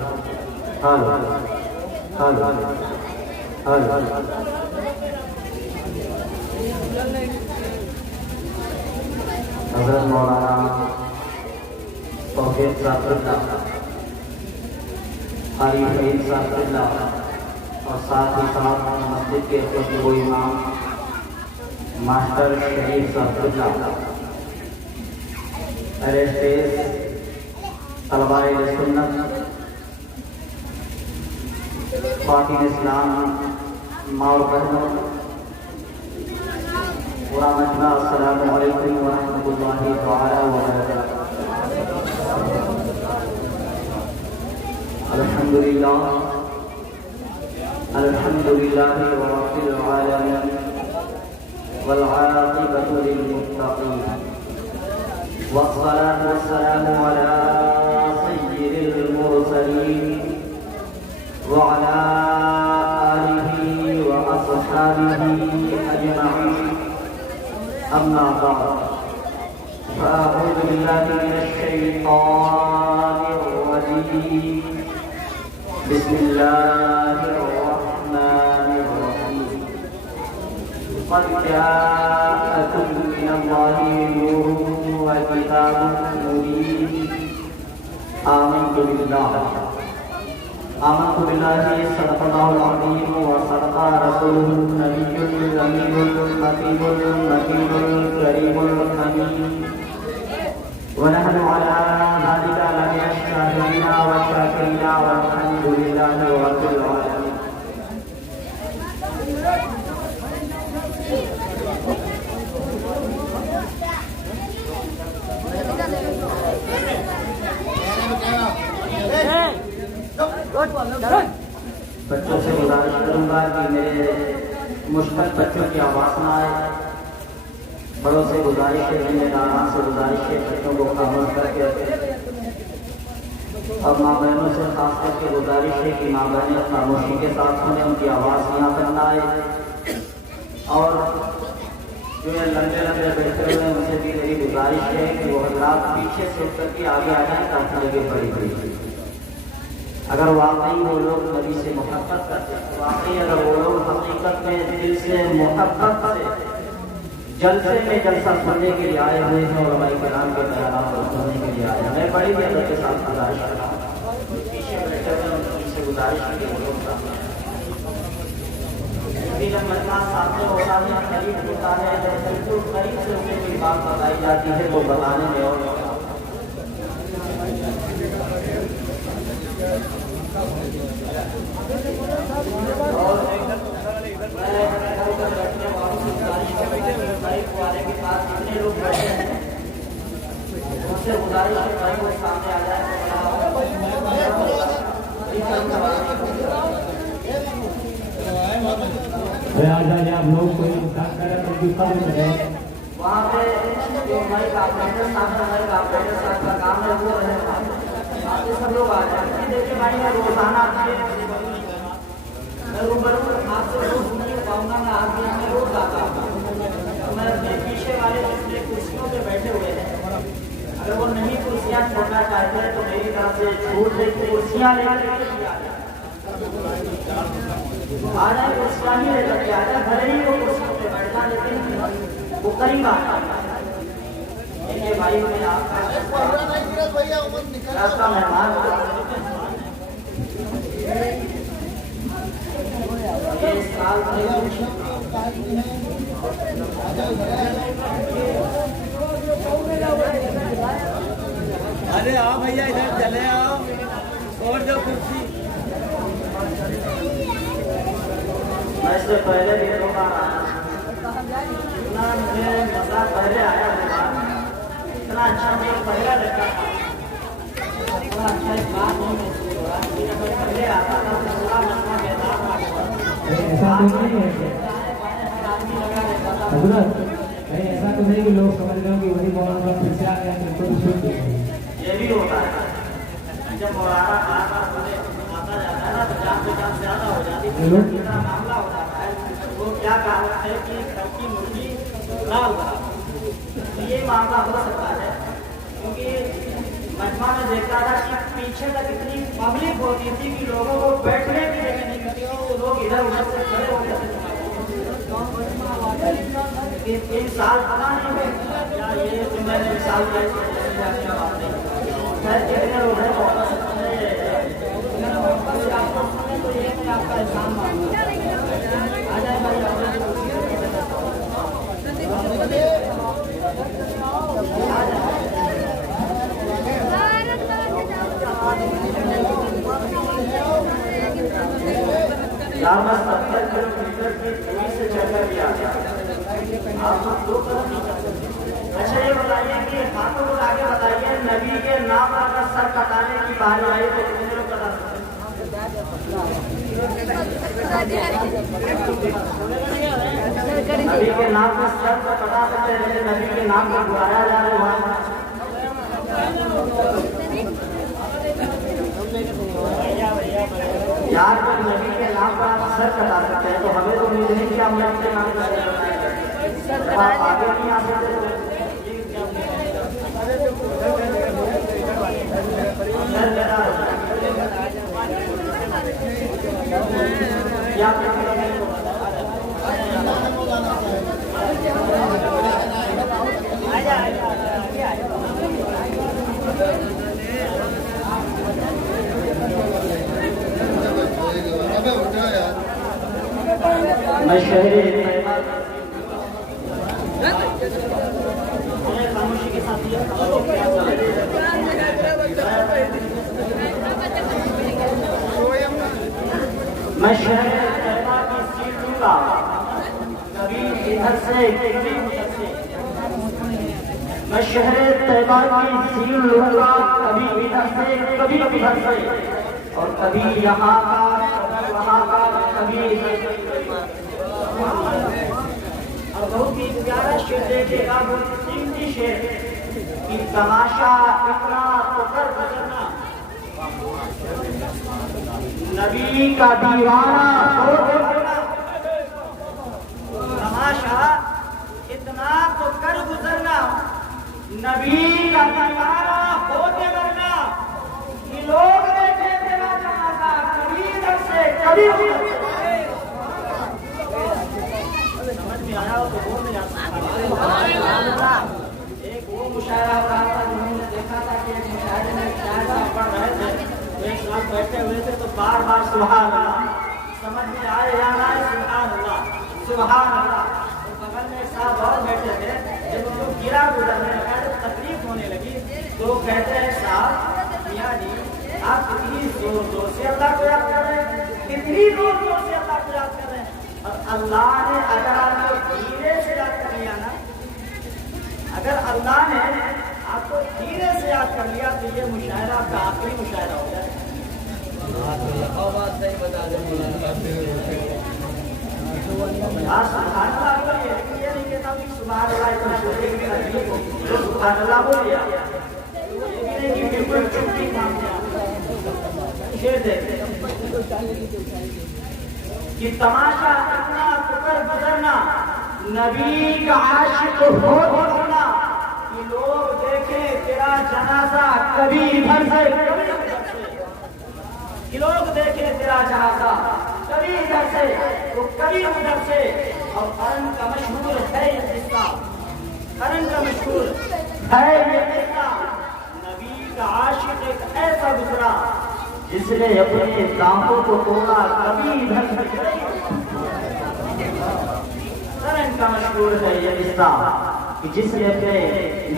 حضرت مولانا توفیق صاحب قاری فہیم صاحب اور ساتھ ہی ساتھ مسجد کے خطیب و امام ماسٹر شریف صاحب اہل اسٹیج طلباء سنت خواتین اسلام ماں اور بہنوں پورا مجمع السلام علیکم ورحمۃ اللہ تعالی وبرکاتہ۔ الحمدللہ رب العالمین والعاقبۃ للمتقین والصلاة والسلام على سيد المرسلين وعلى آله وأصحابه أجمعين أما بعد فأعوذ بالله من الشيطان الرجيم بسم الله الرحمن الرحيم قد جاءكم من الله نور وكتاب مبين آمنت بالله صدق الله العظيم وصدق رسوله النبي الأمين المكين المكين الكريم الحميد ونحن على ذلك لمن الشاهدين والشاكرين والحمد لله رب العالمين۔ بچوں سے گزارش کروں گا کہ میرے مشکل بچوں کی آواز نہ آئے۔ بڑوں سے گزارش ہے، ذمہ داران سے گزارش ہے بچوں کو خاموش کر کے رکھیں، اور ماں بہنوں سے خاص کر کے گزارش ہے کہ ماں بہنیں خاموشی کے ساتھ سنیں، ان کی آواز یہاں تک نہ آئے، اور جو ہے لمبے لمبے بیٹھے ہوئے ان سے بھی میری گزارش ہے کہ وہ حضرات پیچھے سے اٹھ کر کے آگے آ جائیں تاکہ لگے بڑی بڑی۔ اگر واقعی وہ لوگ نبی سے محبت کرتے ہیں، واقعی اگر وہ لوگ حقیقت میں دل سے محبت سے جلسے میں جلسہ سننے کے لیے آئے ہوئے ہیں، علماء کرام کے بیانات کو سننے کے لیے آئے ہیں، میں بڑی بھی ادب کے ساتھ گزارش کرتا ہوں پیچھے بیٹھے ہوئے ان سے گزارش کی وہ لوگ جب مجمع سامنے ہوتا ہے قریب ہوتا ہے، جب بالکل قریب سے اسے کوئی بات بتائی جاتی ہے تو بتانے میں اور آپ لوگ کوئی انسان کریں تو وہاں پہ جو ہمارے کارپوریٹر صاحب کا کام ہے وہ ہے باقی سب لوگ آ جائیں۔ دیکھیے بھائی میں روزانہ میں روبرو آپ سے روز نہیں پاؤں گا، میں آپ میں روز آتا ہوں، میں اپنے پیچھے والے جتنے کرسیوں پہ بیٹھے ہوئے ہیں اگر وہ نہیں کرسیاں چھوڑنا چاہتے ہیں تو میری طرف سے چھوٹ دے کرسیاں لے کر کے آ جائیں، کرسیاں ہی لے کر کے آ جائیں، بھلے ہی وہ کرسیوں پہ بیٹھنا لیکن وہ قریب آتا ہے۔ یہ بھائی میں آپ کا مہمان ارے آؤ بھیا ادھر چلے آؤ اور جو کرسی میں اس سے پہلے بھی دو بار آیا، اتنا مجھے مزہ پہلے آیا، اتنا اچھا مجھے پہلا لگتا تھا، اتنا اچھا اس بات نہیں محسوس ہو رہا، جب میں پہلے آتا تھا تو پورا مجمع بیدار تھا، حضرت کہیں ایسا تو نہیں کہ لوگ سمجھ رہے ہو کہ وہی مولانا پھر سے آ گیا یہ بھی ہوتا ہے جب مولانا بار بار آتا جاتا ہے نا تو جان سے زیادہ ہو جاتی ہے، اتنا معاملہ ہو جاتا ہے، وہ کیا کہا ہے کہ سب کی مرغی لال بنا، یہ معاملہ ہو سکتا ہے کیونکہ مجمع میں دیکھا تھا کہ پیچھے تک اتنی پبلک ہوتی تھی کہ لوگوں کو بیٹھنے کی جگہ نہیں ملتی تھی، وہ لوگ ادھر ادھر سے کھڑے ہو جاتے تھے۔ ان سال پتا نہیں ہے کیا یہ جو میں نے مثال دی کتنے لوگ ہیں آپ کا احسان مانگوں آ جائے بھائی لامہ 70 کلومیٹر کی دوری سے چل کر بھی آ گیا آپ دو قدم نہیں کر سکتے۔ اچھا یہ بتائیے کہ ہاتھوں کو آگے بتائیے نبی کے نام پر اگر سر کٹانے کی باری آئی تو کتنے لوگ کٹا سکتے ہیں؟ نبی کے نام پر سر کو کٹا سکتے ہیں، نبی کے نام پر بلایا جا رہا ہے یار پر نبی کے نام پر آپ سر کٹا سکتے ہیں تو ہمیں تو امید نہیں کہ ہم نبی کے نام پر آپ آگے نہیں آ سکتے میں شہری خاموشی کے ساتھ میں شہر طیبہ کی سیٹ لوں گا، کبھی ادھر سے کبھی ادھر سے۔ میں شہر طیبہ کی سیٹ لوں گا، کبھی ادھر سے کبھی ادھر سے، اور کبھی یہاں کا وہاں کا کبھی ادھر سے۔ اور بہت ہی پیارا شعر دیکھے گا، بہت قیمتی شعر کہ تماشا اتنا تو کر گزرنا، نبی کا دیوانہ ہو گزرنا، تماشا اتنا تو کر گزرنا، نبی کا دیوانہ ہو گزرنا، یہ لوگ دیکھے تیرا جنازہ کبھی ادھر سے کبھی ادھر سے۔ سمجھ میں آیا ہو تو بول نہیں آتا۔ ایک وہ مشاعرہ ہو رہا تھا، انہوں نے دیکھا تھا کہ ایک مشاعرے میں شاعر پڑھ رہے تھے، ایک ساتھ بیٹھے ہوئے تھے تو بار بار سبحان اللہ سمجھ میں آئے یا نہ آئے، سبحان اللہ سبحان اللہ۔ تو بغل میں ایک صاحب اور بیٹھے تھے، جب ان کو گرا گزرنے لگا جب تکلیف ہونے لگی تو کہتے ہیں صاحب میاں جی آپ کتنی زور زور سے اللہ کو یاد کر رہے ہیں، کتنی زور زور سے اللہ کو یاد کر رہے ہیں، اور اللہ نے اگر آپ کو دھیرے سے یاد کر لیا نا، اگر اللہ نے آپ کو دھیرے سے یاد کر لیا تو یہ مشاعرہ آپ کا آخری مشاعرہ ہو جائے۔ سبحان اللہ بولیے، لیکن یہ نہیں کہتا کہ سبحان اللہ سبحان اللہ بولیے، بالکل چپی کہ تماشا اتنا کر گزرنا، نبی کا عاشق ہو گزرنا، کہ لوگ دیکھیں تیرا جنازہ کبھی ادھر سے کبھی ادھر سے، کہ لوگ دیکھیں تیرا جنازہ کبھی ادھر سے تو کبھی ادھر سے۔ اور قرن کا مشہور ہے یہ قصہ، قرن کا مشہور ہے یہ قصہ، نبی کا عاشق ایک ایسا گزرا جس نے اپنے دانتوں کو توڑا کبھی ادھر سے۔ قرن کا مشہور ہے یہ قصہ کہ جس نے اپنے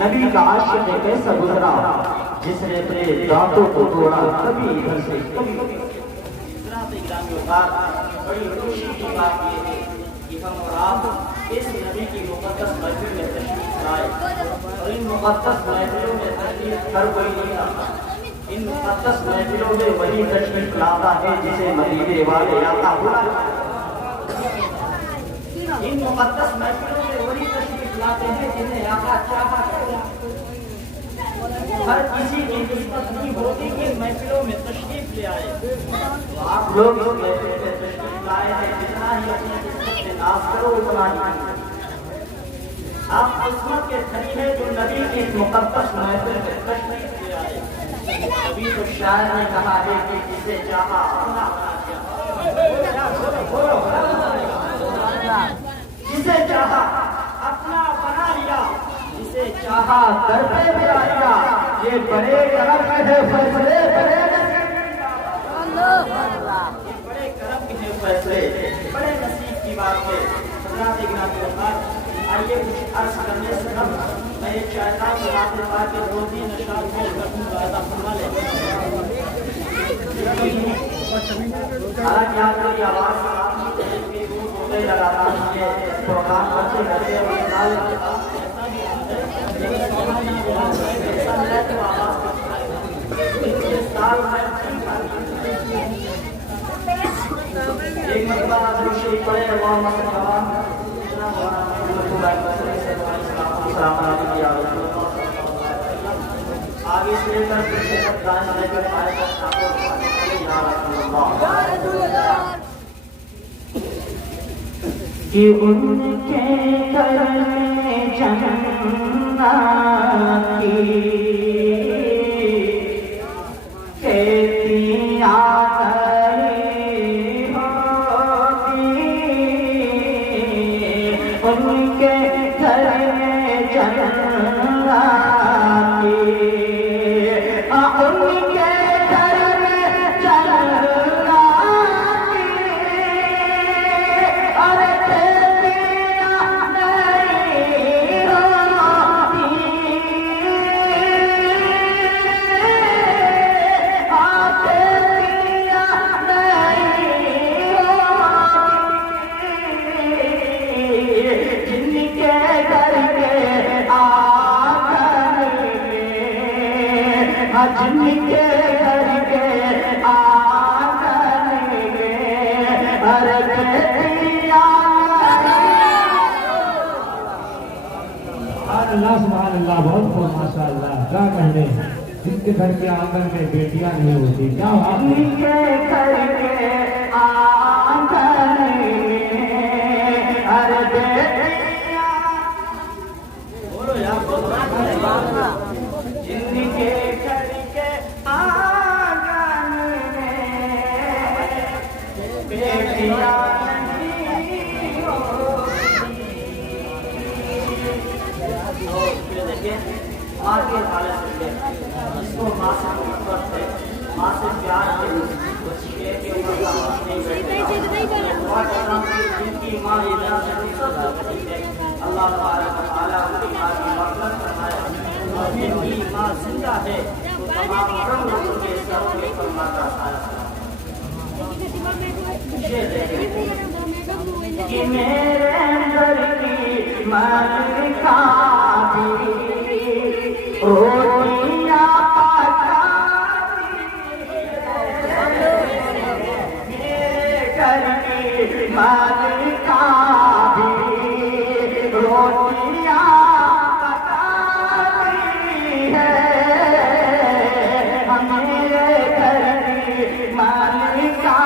نبی کا عاشق ایک ایسا گزرا جس نے اپنے دانتوں کو توڑا کبھی ادھر سے کبھی ادھر سے۔ بڑی خوشی کی بات یہ ہے کہ ہم اور آپ اس نبی کی مقدس محفل میں تشریف لائے، اور ان مقدس محفلوں میں تشریف ہر کوئی نہیں لاتا، ان مقدس محفلوں میں وہی تشریف لاتا ہے جسے مدینے والے آقا بلاتے ہیں، ان مقدس محفلوں میں وہی تشریف لاتے ہیں جنہیں آقا چاہا کرتے ہیں۔ ہر کسی کی قسمت نہیں ہوتی کہ محفلوں میں تشریف لے آئے، تو آپ لوگ اس محفل میں تشریف لائے ہیں، جتنا ہی اپنی قسمت میں ناز کرو اتنا ہی آپ قسمت کے دھنی ہیں جو نبی کی اس مقدس محفل میں تشریف لے آئے۔ ابھی تو شاعر نے کہا ہے کہ جسے چاہا اپنا بنا دیا، جسے چاہا اپنا بنا لیا، جسے چاہا در پہ بلا لیا، یہ بڑے کرم کے ہے فیصلے، بڑے کرم کے ہے فیصلے، بڑے نصیب کی بات ہے۔ حضرات گرامی اوقات، آئیے کچھ عرض کرنے سے قبل میں ایک شاعرہ کی بات پا کے روزی نشان کو کروں گا، ادا فرما لیں۔ حالانکہ آپ کی آواز لگاتا ہوں یہ پروگرام کرتے کرتے ایک مرتبہ شریف پڑھے اللہم صل علی آگے سے لے کر پیچھے تک دائیں لے کر پائے تک آپ کو یا رسول اللہ کہ ان کے در میں جنت کی کھیتیاں کھڑی ہوتی، ان کے در میں جنت جن کے گھر کے آنگن میں ہر بیٹیاں اللہ سبحان اللہ، بہت بہت ماشاء اللہ۔ کیا کہنے، جن کے گھر کے آنگن میں بیٹیاں نہیں ہوتی، کیا جن کے گھر کے آنگن میں ہر بیٹیاں، بولو یار، جن کے ماں کے حالت سے جس کو ماں سے محبت ہے، ماں سے پیار ہے، اس شیر کے اوپر سامنے نہیں بیٹھے جن کی ماں اللہ سے سب کرتی ہے، اللہ تعالیٰ ان کی ماں کی مغفرت فرمائے، اور جن کی ماں زندہ ہے تو تمام مرم لوگوں کے سروں میں کلمہ کا سایہ کہ میرے گھر کی ملکہ بھی روٹیاں پکاتی، میرے گھر کی ملکہ بھی روٹیاں پکاتی ہے، میرے گھر کی ملکہ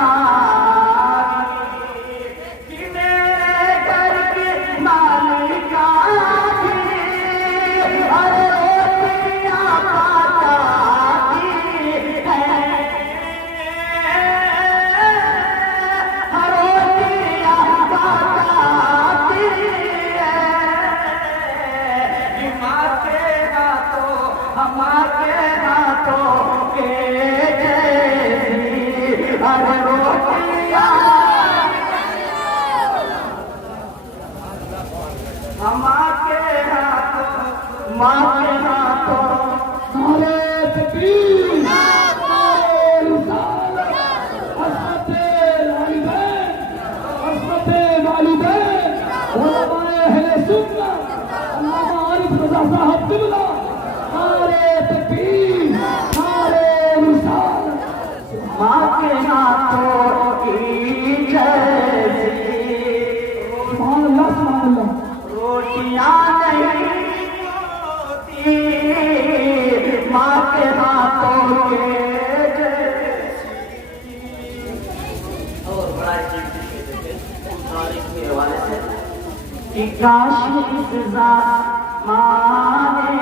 کاش اس زمانے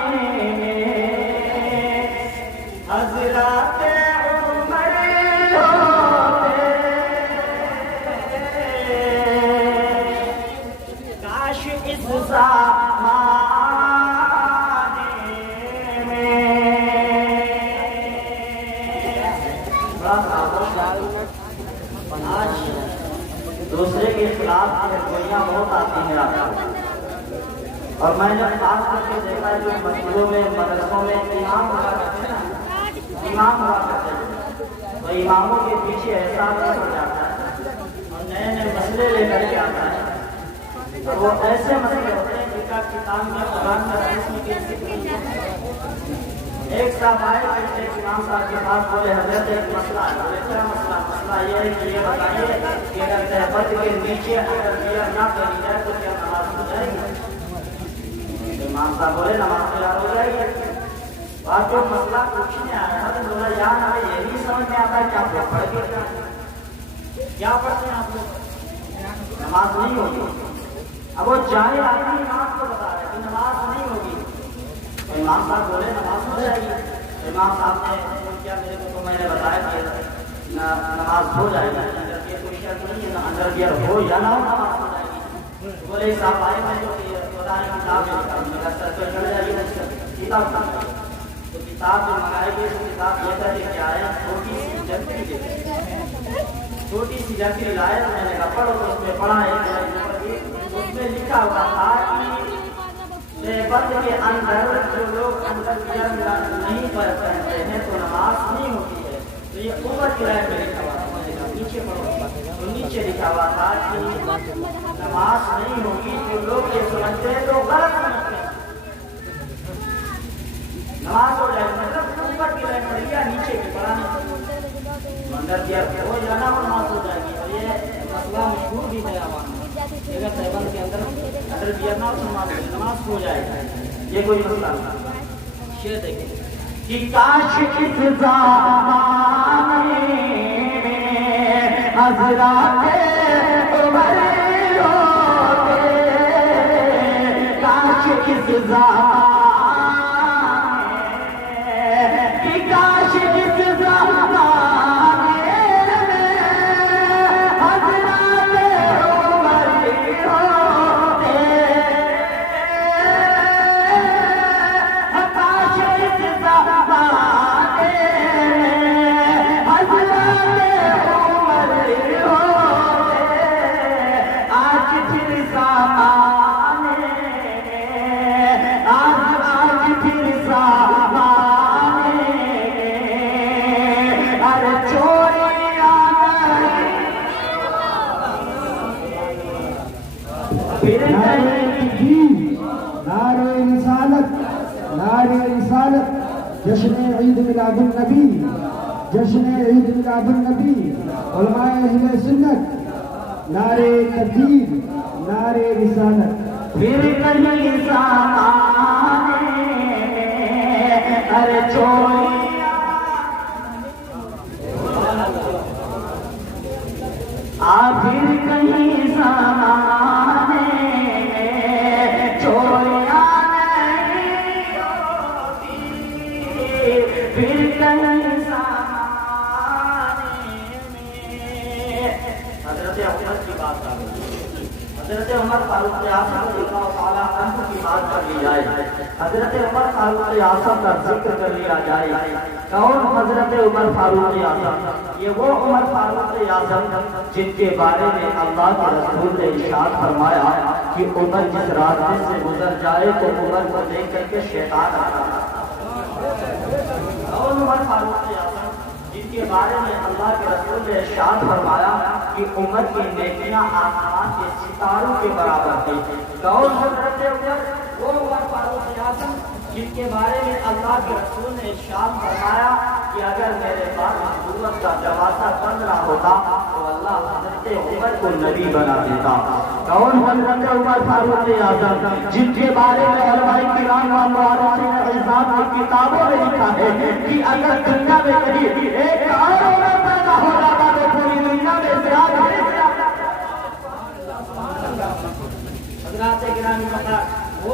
میں حضرت حضرت عمر ہوتے کاش اس زمانے میں آج دوسرے کے خلاف گولیاں بہت آتی ہیں آپ کو، اور میں نے خاص کر کے دیکھا ہے جو مسجدوں میں مدرسوں میں امام ہوا کرتے ہیں نا، امام ہوا کرتے ہیں تو اماموں کے پیچھے احساس ہو جاتا ہے اور نئے نئے مسئلے لے کر کے آتا ہے، اور وہ ایسے مسئلے ہوتے ہیں جن کا کتاب میں قرآن میں حدیث میں کسی ذکر نہیں ہے۔ ایک صاحب آئے ایک امام صاحب کے پاس بولے حضرت ایک مسئلہ ہے، بولے کیا مسئلہ؟ مسئلہ یہ ہے کہ یہ بتائیے کہ اگر تہبند کے نیچے اگر دیا نہ کری جائے تو کیا نماز ہو جائے گی؟ امام صاحب بولے نماز تیار ہو جائے گی۔ اور جو مسئلہ پوچھنے آیا تھا تو بولا یار ہمیں یہ نہیں سمجھ میں آتا ہے کہ آپ لوگ پڑھ کے کیا پڑھتے ہیں آپ لوگ؟ نماز نہیں ہوگی۔ اب وہ جاہل آدمی امام کو بتا رہے کہ نماز نہیں ہوگی، تو امام صاحب بولے نماز ہو جائے گی۔ امام صاحب نے کیا میرے کو تو میں نے بتایا کہ نماز ہو جائے گی، اگر یہ کوئی شرط نہیں ہے انڈر ویئر ہو یا نہ ہو نماز ہو جائے گی۔ بولے صاحب آئے میں جو کتاب چڑھ جائیے کتاب تو کتاب جو منگائی گئی تو کتاب یہ تھا کہ کیا ہے چھوٹی سی جنتری چھوٹی سی جنتری لائے، میں نے کہا پڑھو تو اس میں پڑھا ہے، اس میں لکھا ہوا تھا کہ تہبند کے اندر جو لوگ اندر نہیں پہنتے ہیں تو نماز نہیں ہوتی ہے، تو یہ اوپر کی لائن میں لکھا ہوا تھا، میں نے کہا نیچے پڑھو تو نیچے لکھا ہوا تھا کہ نماز نہیں ہوگی، جو لوگ یہ سمجھتے ہیں تو غلط سمجھتے ہیں، نماز ہو جائے مطلب اوپر کی لائن پڑھی یا نیچے کی پڑھانے اندر دیا ہو یا نہ ہو نماز ہو جائے گی، اور یہ مسئلہ مشہور بھی ہے عوام میں، اگر تہبند کے اندر دیا نہ ہو نماز ہو جائے گا، یہ کوئی مسئلہ نہیں۔ شعر دیکھیں کہ کاش کس زمانے میں حضرات عمر ہوتے، کاش کس زمانے، کاش کس زمانے میں حضرات عمر ہوتے، کاش کس زمانے میں حضرات عمر ہوتے، آج پھر زمانے آج پھر زمانے ارے چوریاں نعرہ تکبیر، نعرہ رسالت، نعرہ رسالت، جشن عید میلاد النبی، جشن عید میلاد النبی، علماء اہل سنت، نعرہ تکبیر، نعرہ رسالت۔ پھر کہیں زمانے ارے چوریاں پھر کہیں زمانے چوریاں نہیں ہوتی، پھر کہیں زمانے میں حضرت عمر کی بات کر رہی ہے، حضرت عمر فاروق اعظم رضی اللہ تعالیٰ عنہ کی بات کر لی جائے، حضرت عمر فاروق اعظم کا ذکر کر لیا جائے۔ کون حضرت عمر فاروق اعظم؟ یہ وہ عمر فاروق اعظم جن کے بارے میں اللہ کے رسول نے ارشاد فرمایا کہ عمر جس راستے سے گزر جائے تو عمر کو دیکھ کر کے شیطان آتا ہے۔ کون عمر فاروق اعظم جن کے بارے میں اللہ کے رسول نے ارشاد فرمایا کہ عمر کی نیکیاں آسمان کے ستاروں کے برابر تھی؟ کون حضرت عمر؟ وہ عمر فاروق اعظم جن کے بارے میں اللہ کے رسول نے ارشاد فرمایا کہ اگر میرے پاس نبوت کا دروازہ بند نہ ہوتا تو اللہ حضرت عمر کو نبی بنا دیتا۔ کون حضرت عمر فاروق اعظم جن کے بارے میں علماء کرام و مورخین عظام کی کتابوں میں لکھا ہے کہ اگر دنیا میں کبھی ایک اور عمر پیدا ہو جاتا تو پوری دنیا میں حضرات گرامی مقدار وہ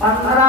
15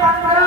15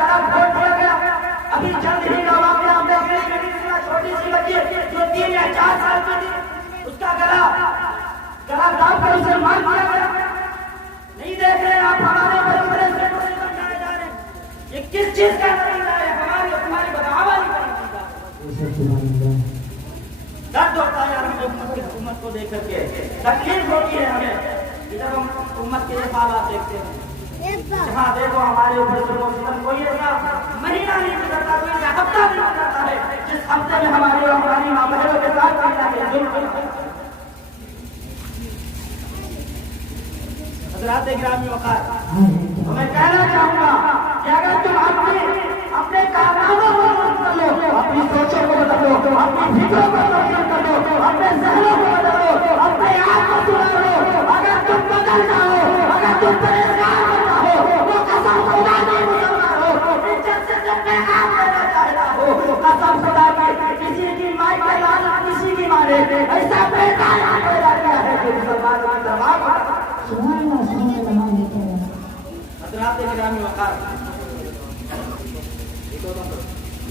طرف ووٹ دیا گیا. ابھی جلد ہی کا واقعہ ہم دیکھ رہے ہیں کہ چھوٹی سی بچی جو 3 یا 4 سال کی تھی, اس کا گلا داب کر اسے مار دیا گیا. نہیں دیکھ رہے آپ ہمارے بڑے بڑے سیٹوں سے بچائے جا رہے ہیں. یہ کس چیز کا نتیجہ ہے؟ ہماری تمہاری بدعملی کا نتیجہ. درد ہوتا ہے ہمیں امت کی حکومت کو دیکھ کر کے, تکلیف ہوتی ہے ہمیں جب ہم امت کے حالات دیکھتے ہیں. جہاں دیکھو ہمارے اوپر ظلم و ستم, کوئی ایسا مہینہ نہیں گزرتا, کوئی ایسا ہفتہ نہیں گزرتا ہے جس ہفتے میں ہماری اور ہماری ماں بہنوں کے ساتھ حضرات گرامی وقار, تو میں کہنا چاہوں گا کہ اگر تم اپنے کارناموں کو بدل لو, اپنی سوچوں کو بدل لو, اپنی فکروں کو تبدیل کر لو, اپنے ذہنوں کو بدل لو, اپنے آپ کو سدھار لو, اگر تم بدل جاؤ, اگر تم پریشان ہو جاؤ, وہ قسم خدا نہیں مسلمان ہو, عزت سے جب میں آپ لینا چاہتا ہوں, قسم خدا کی کسی کی ماں کا لعنت کسی کی مارے, ایسا بیٹا پیدا کیا ہے کہ مسلمان کا دماغ. حضرات گرامی وقار,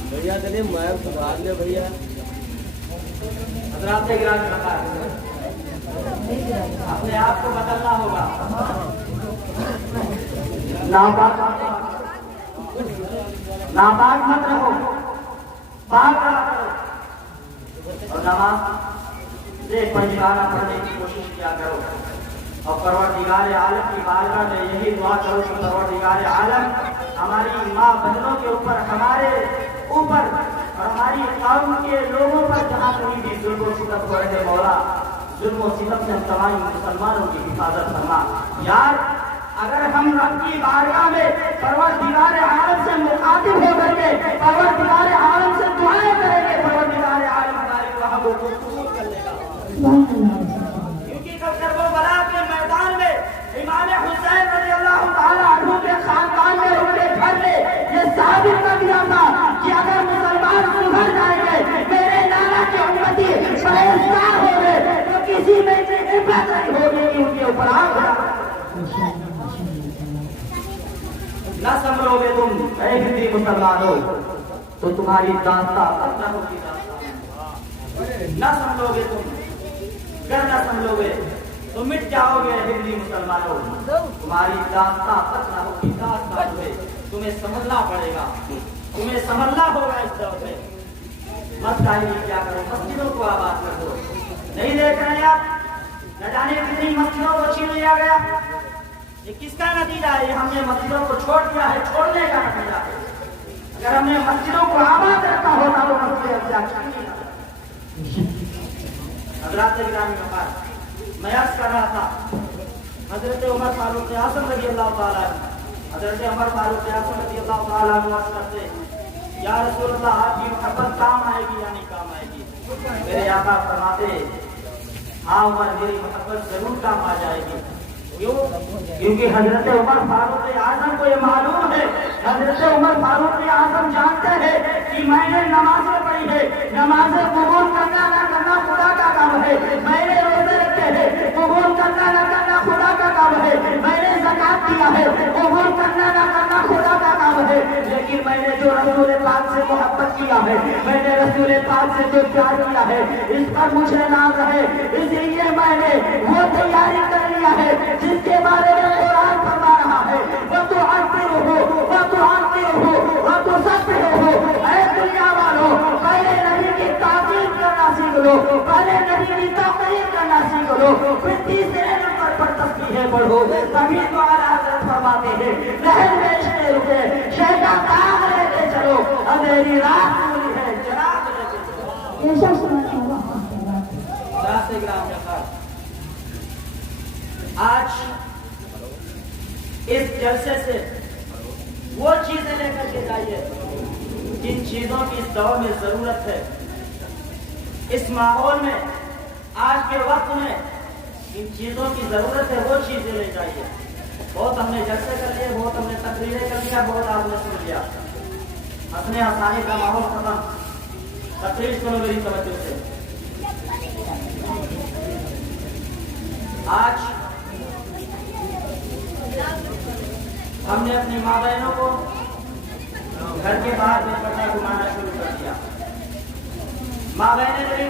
بھیا چلیے میں سنبھال لے بھیا. حضرات گرامی وقار, اپنے آپ کو بدلنا ہوگا. ناپاک مت رہو, پاک رہا کرو, اور نماز سے پنجگانہ پڑھنے کی کوشش کیا کرو, اور پروردگار عالم کی بارگاہ میں یہی دعا کرو کہ پروردگار عالم ہماری ماں بہنوں کے اوپر, ہمارے اوپر اور ہماری قوم کے لوگوں پر جہاں کہیں بھی ظلم و ستم ہو رہے, مولا ظلم و ستم سے تمام مسلمانوں کی حفاظت فرما. یار اگر ہم رب کی بارگاہ میں پروردگار عالم سے مخاطب ہو کر کے پروردگار عالم سے دعائیں کریں گے, پروردگار عالم ہمارے وہاں کو قبول کر لے گا. کیونکہ کربلا کے میدان میں امام حسین رضی اللہ تعالی عنہ کے خاندان میں ان کے گھر میں یہ ثابت کر دیا تھا کہ اگر مسلمان سدھر جائیں گے, میرے نانا کے امتی پرہیزگار ہو گئے, تو کسی میں عبرت نہیں ہوگی کہ ان کے اوپر آگ لگا. نہ سمجھو گے تم اے ہندی مسلمان ہو تو تمہاری داستان ختم ہوگی. نہ سمجھو گے تم, اگر نہ سمجھو گے تو مٹ جاؤ گے ہندی مسلمانوں, تمہاری داستان ختم ہوگی. داستان ہوئے تمہیں سمجھنا پڑے گا, تمہیں سمجھنا ہوگا. اس دور میں مت چاہیے کیا کرو, مسجدوں کو آباد کر دو. نہیں دیکھ رہے آپ نہ جانے کتنی مسجدوں کو چھین لیا گیا. یہ کس کا نتیجہ ہے؟ یہ ہم نے مسجدوں کو چھوڑ دیا ہے, چھوڑنے کا نتیجہ ہے. اگر ہم نے مسجدوں کو آباد رکھا ہوتا تو مسجد. حضرات گرامی وقار, میں عرض کر رہا تھا حضرت عمر فاروق اعظم رضی اللہ تعالیٰ, حضرت عمر فاروق اعظم رضی اللہ تعالیٰ عرض کرتے, یا رسول اللہ آپ کی محبت کام آئے گی یا نہیں کام آئے گی؟ میرے آقا فرماتے, ہاں عمر میری محبت ضرور کام آ جائے گی. کیونکہ حضرت عمر فاروق اعظم کو یہ معلوم ہے, حضرت عمر فاروق اعظم جانتے ہیں کہ میں نے نمازیں پڑھی ہے, نمازیں قبول کرنا نہ کرنا خدا کا کام ہے. میں نے روزے رکھے ہیں, قبول کرنا نہ کرنا خدا کا کام ہے. میں نے زکات دیا ہے, قبول کرنا نہ کرنا خدا کا کام ہے. لیکن میں نے جو رسول پاک سے محبت کیا ہے, میں نے رسول پاک سے جو پیار کیا ہے, اس پر مجھے ناز ہے. اس لیے میں نے وہ تیاری کر لیا ہے جس کے بارے میں قرآن فرما رہا ہے, وہ تو آتے ہو, وہ تو آتے ہو, وہ تو سب ہو. اے دنیا والوں, پہلے نبی کی تعظیم کرنا سیکھ لو, پہلے نبی کی تقریر کرنا سیکھ لو, پھر تیسرے نمبر پر تسبیحیں پڑھو. تبھی تو اعلیٰ حضرت فرماتے ہیں, لہر میں عشق رکے شیخا داغ لیتے چلو, اندھیری رات پوری ہے چراغ لیتے چلو. آج اس جلسے سے وہ چیزیں لے کر کے جائیے جن چیزوں کی اس دور میں ضرورت ہے. اس ماحول میں آج کے وقت میں ان چیزوں کی ضرورت ہے, وہ چیزیں لے جائیے. بہت ہم نے جلسے کر لیے, بہت ہم نے تقریریں کر لیا, بہت آپ نے سن لیا. ہنسنے ہنسانے کا ماحول ختم. تقریر سنو میری توجہ سے. آج ہم نے اپنی ماں بہنوں کو گھر کے باہر بے پردہ گھمانا شروع کر دیا. ماں بہنیں میری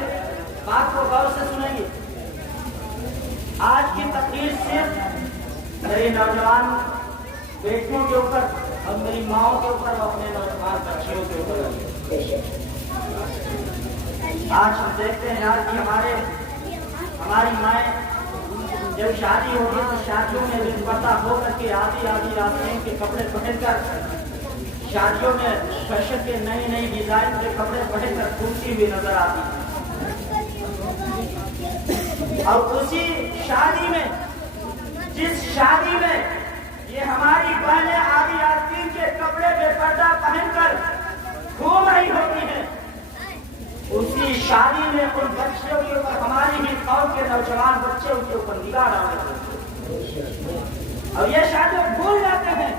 بات کو غور سے سنیں گی. آج کی تقریر صرف میری نوجوان بیٹیوں کے اوپر اور میری ماؤں کے اوپر اور اپنے نوجوان بچیوں کے اوپر ہے. آج ہم دیکھتے ہیں یار کہ ہماری مائیں جب شادی ہوگی تو شادیوں میں بے پردہ ہو کر کے آدھی آستین کے کپڑے پہن کر شادیوں میں فیشن کے نئی ڈیزائن کے کپڑے پہن کر گھومتی ہوئی نظر آتی ہے. اور اسی شادی میں جس شادی میں یہ ہماری بہنیں آدھی آستین کے کپڑے بے پردہ پہن کر گھوم رہی ہوتی ہیں, اسی شادی میں ان بچوں کے اوپر ہماری ہی قوم کے نوجوان بچے ان کے اوپر نگاہ ڈالتے ہیں. اور یہ شادی بھول جاتے ہیں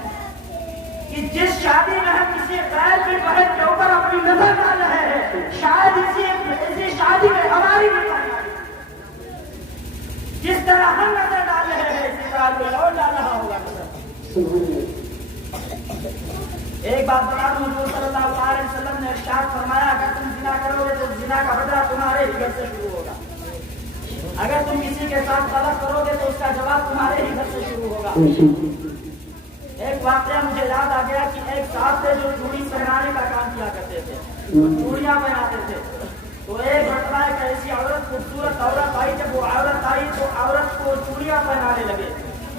کہ جس شادی میں ہم کسی غیر کی بہن کے اوپر اپنی نظر ڈال رہے ہیں, شاید اسی شادی میں ہماری بھی جس طرح ہم نظر ڈال رہے ہیں اسی طرح کوئی اور ڈال رہا ہوگا. ایک بات بتا دوں, حضور صلی اللہ علیہ وسلم نے ارشاد فرمایا اگر تم زنا کرو گے تو زنا کا بدلہ تمہارے ہی گھر سے شروع ہوگا. اگر تم کسی کے ساتھ غلط کرو گے تو اس کا جواب تمہارے ہی گھر سے شروع ہوگا. ایک واقعہ مجھے یاد آ گیا کہ ایک صاحب تھے جو چوڑی پہنانے کا کام کیا کرتے تھے, چوڑیاں پہناتے تھے. تو ایک مرتبہ ایک ایسی عورت, خوبصورت عورت آئی. جب وہ عورت آئی تو عورت کو چوڑیاں پہنانے لگے.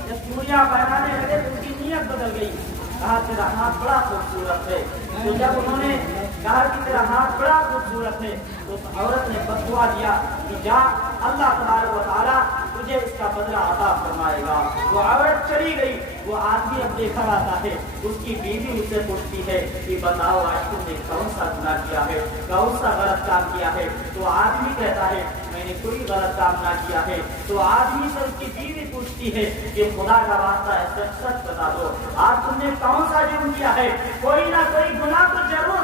جب چوڑیاں پہنانے لگے تو ان کی نیت بدل گئی. کہا تیرا ہاتھ بڑا خوبصورت ہے. تو جب انہوں نے کہا کہ تیرا ہاتھ بڑا خوبصورت ہے تو عورت نے فتویٰ دیا کہ جا اللہ تبارک و تعالیٰ تجھے اس کا بدلہ عطا فرمائے گا. وہ عورت چلی گئی. وہ آدمی اب دیکھا آتا ہے, اس کی بیوی اس سے پوچھتی ہے کہ بتاؤ آج تم نے کون سا گناہ کیا ہے, کون سا غلط کام کیا ہے. تو آدمی کہتا ہے میں نے کوئی غلط کام نہ کیا ہے. تو آدمی سے اس کی بیوی پوچھتی ہے کہ خدا کا واسطہ ہے سچ بتا دو آج تم نے کون سا جرم کیا ہے, کوئی نہ کوئی گناہ تو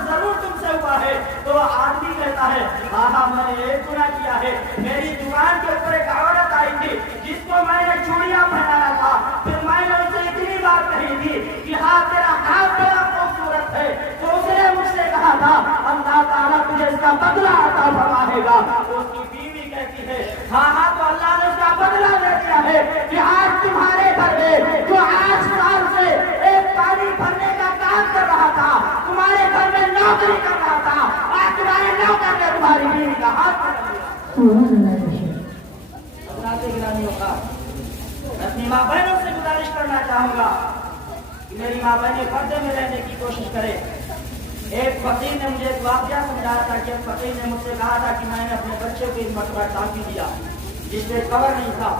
ضرور تم سے ہوا ہے. تو آدمی کہتا ہے ہاں میں نے ایک گناہ کیا ہے. میری دکان کے اوپر ایک عورت آئی تھی جس کو میں نے چوڑیاں پہنایا تھا. پھر میں نے اسے اتنی بات کہی تھی کہ ہاں تیرا ہاتھ بڑا خوبصورت ہے. تو اس نے مجھ سے کہا تھا اللہ تعالیٰ تجھے اس کا بدلہ عطا فرمائے گا. تو اس کی بیوی کہتی ہے ہاں تو اللہ نے اس کا بدلہ دے دیا ہے کہ آج تمہارے گھر میں جو 8 سال سے ایک پانی بھرنے کا کام کر رہا تھا, تمہارے گھر میں نوکری کر رہا تھا, آج تمہارے نوکر نے تمہاری بیوی کا ہاتھ پکڑ لیا. میں اپنی ماں بہنوں سے گزارش کرنا چاہوں گا کہ میری ماں بہنیں پردے میں رہنے کی کوشش کرے. ایک فقیر نے مجھے ایک واقعہ سمجھایا تھا کہ ایک فقیر نے مجھ سے کہا تھا کہ میں نے اپنے بچے کو ایک مرتبہ ٹافی دیا جس پہ کور نہیں تھا,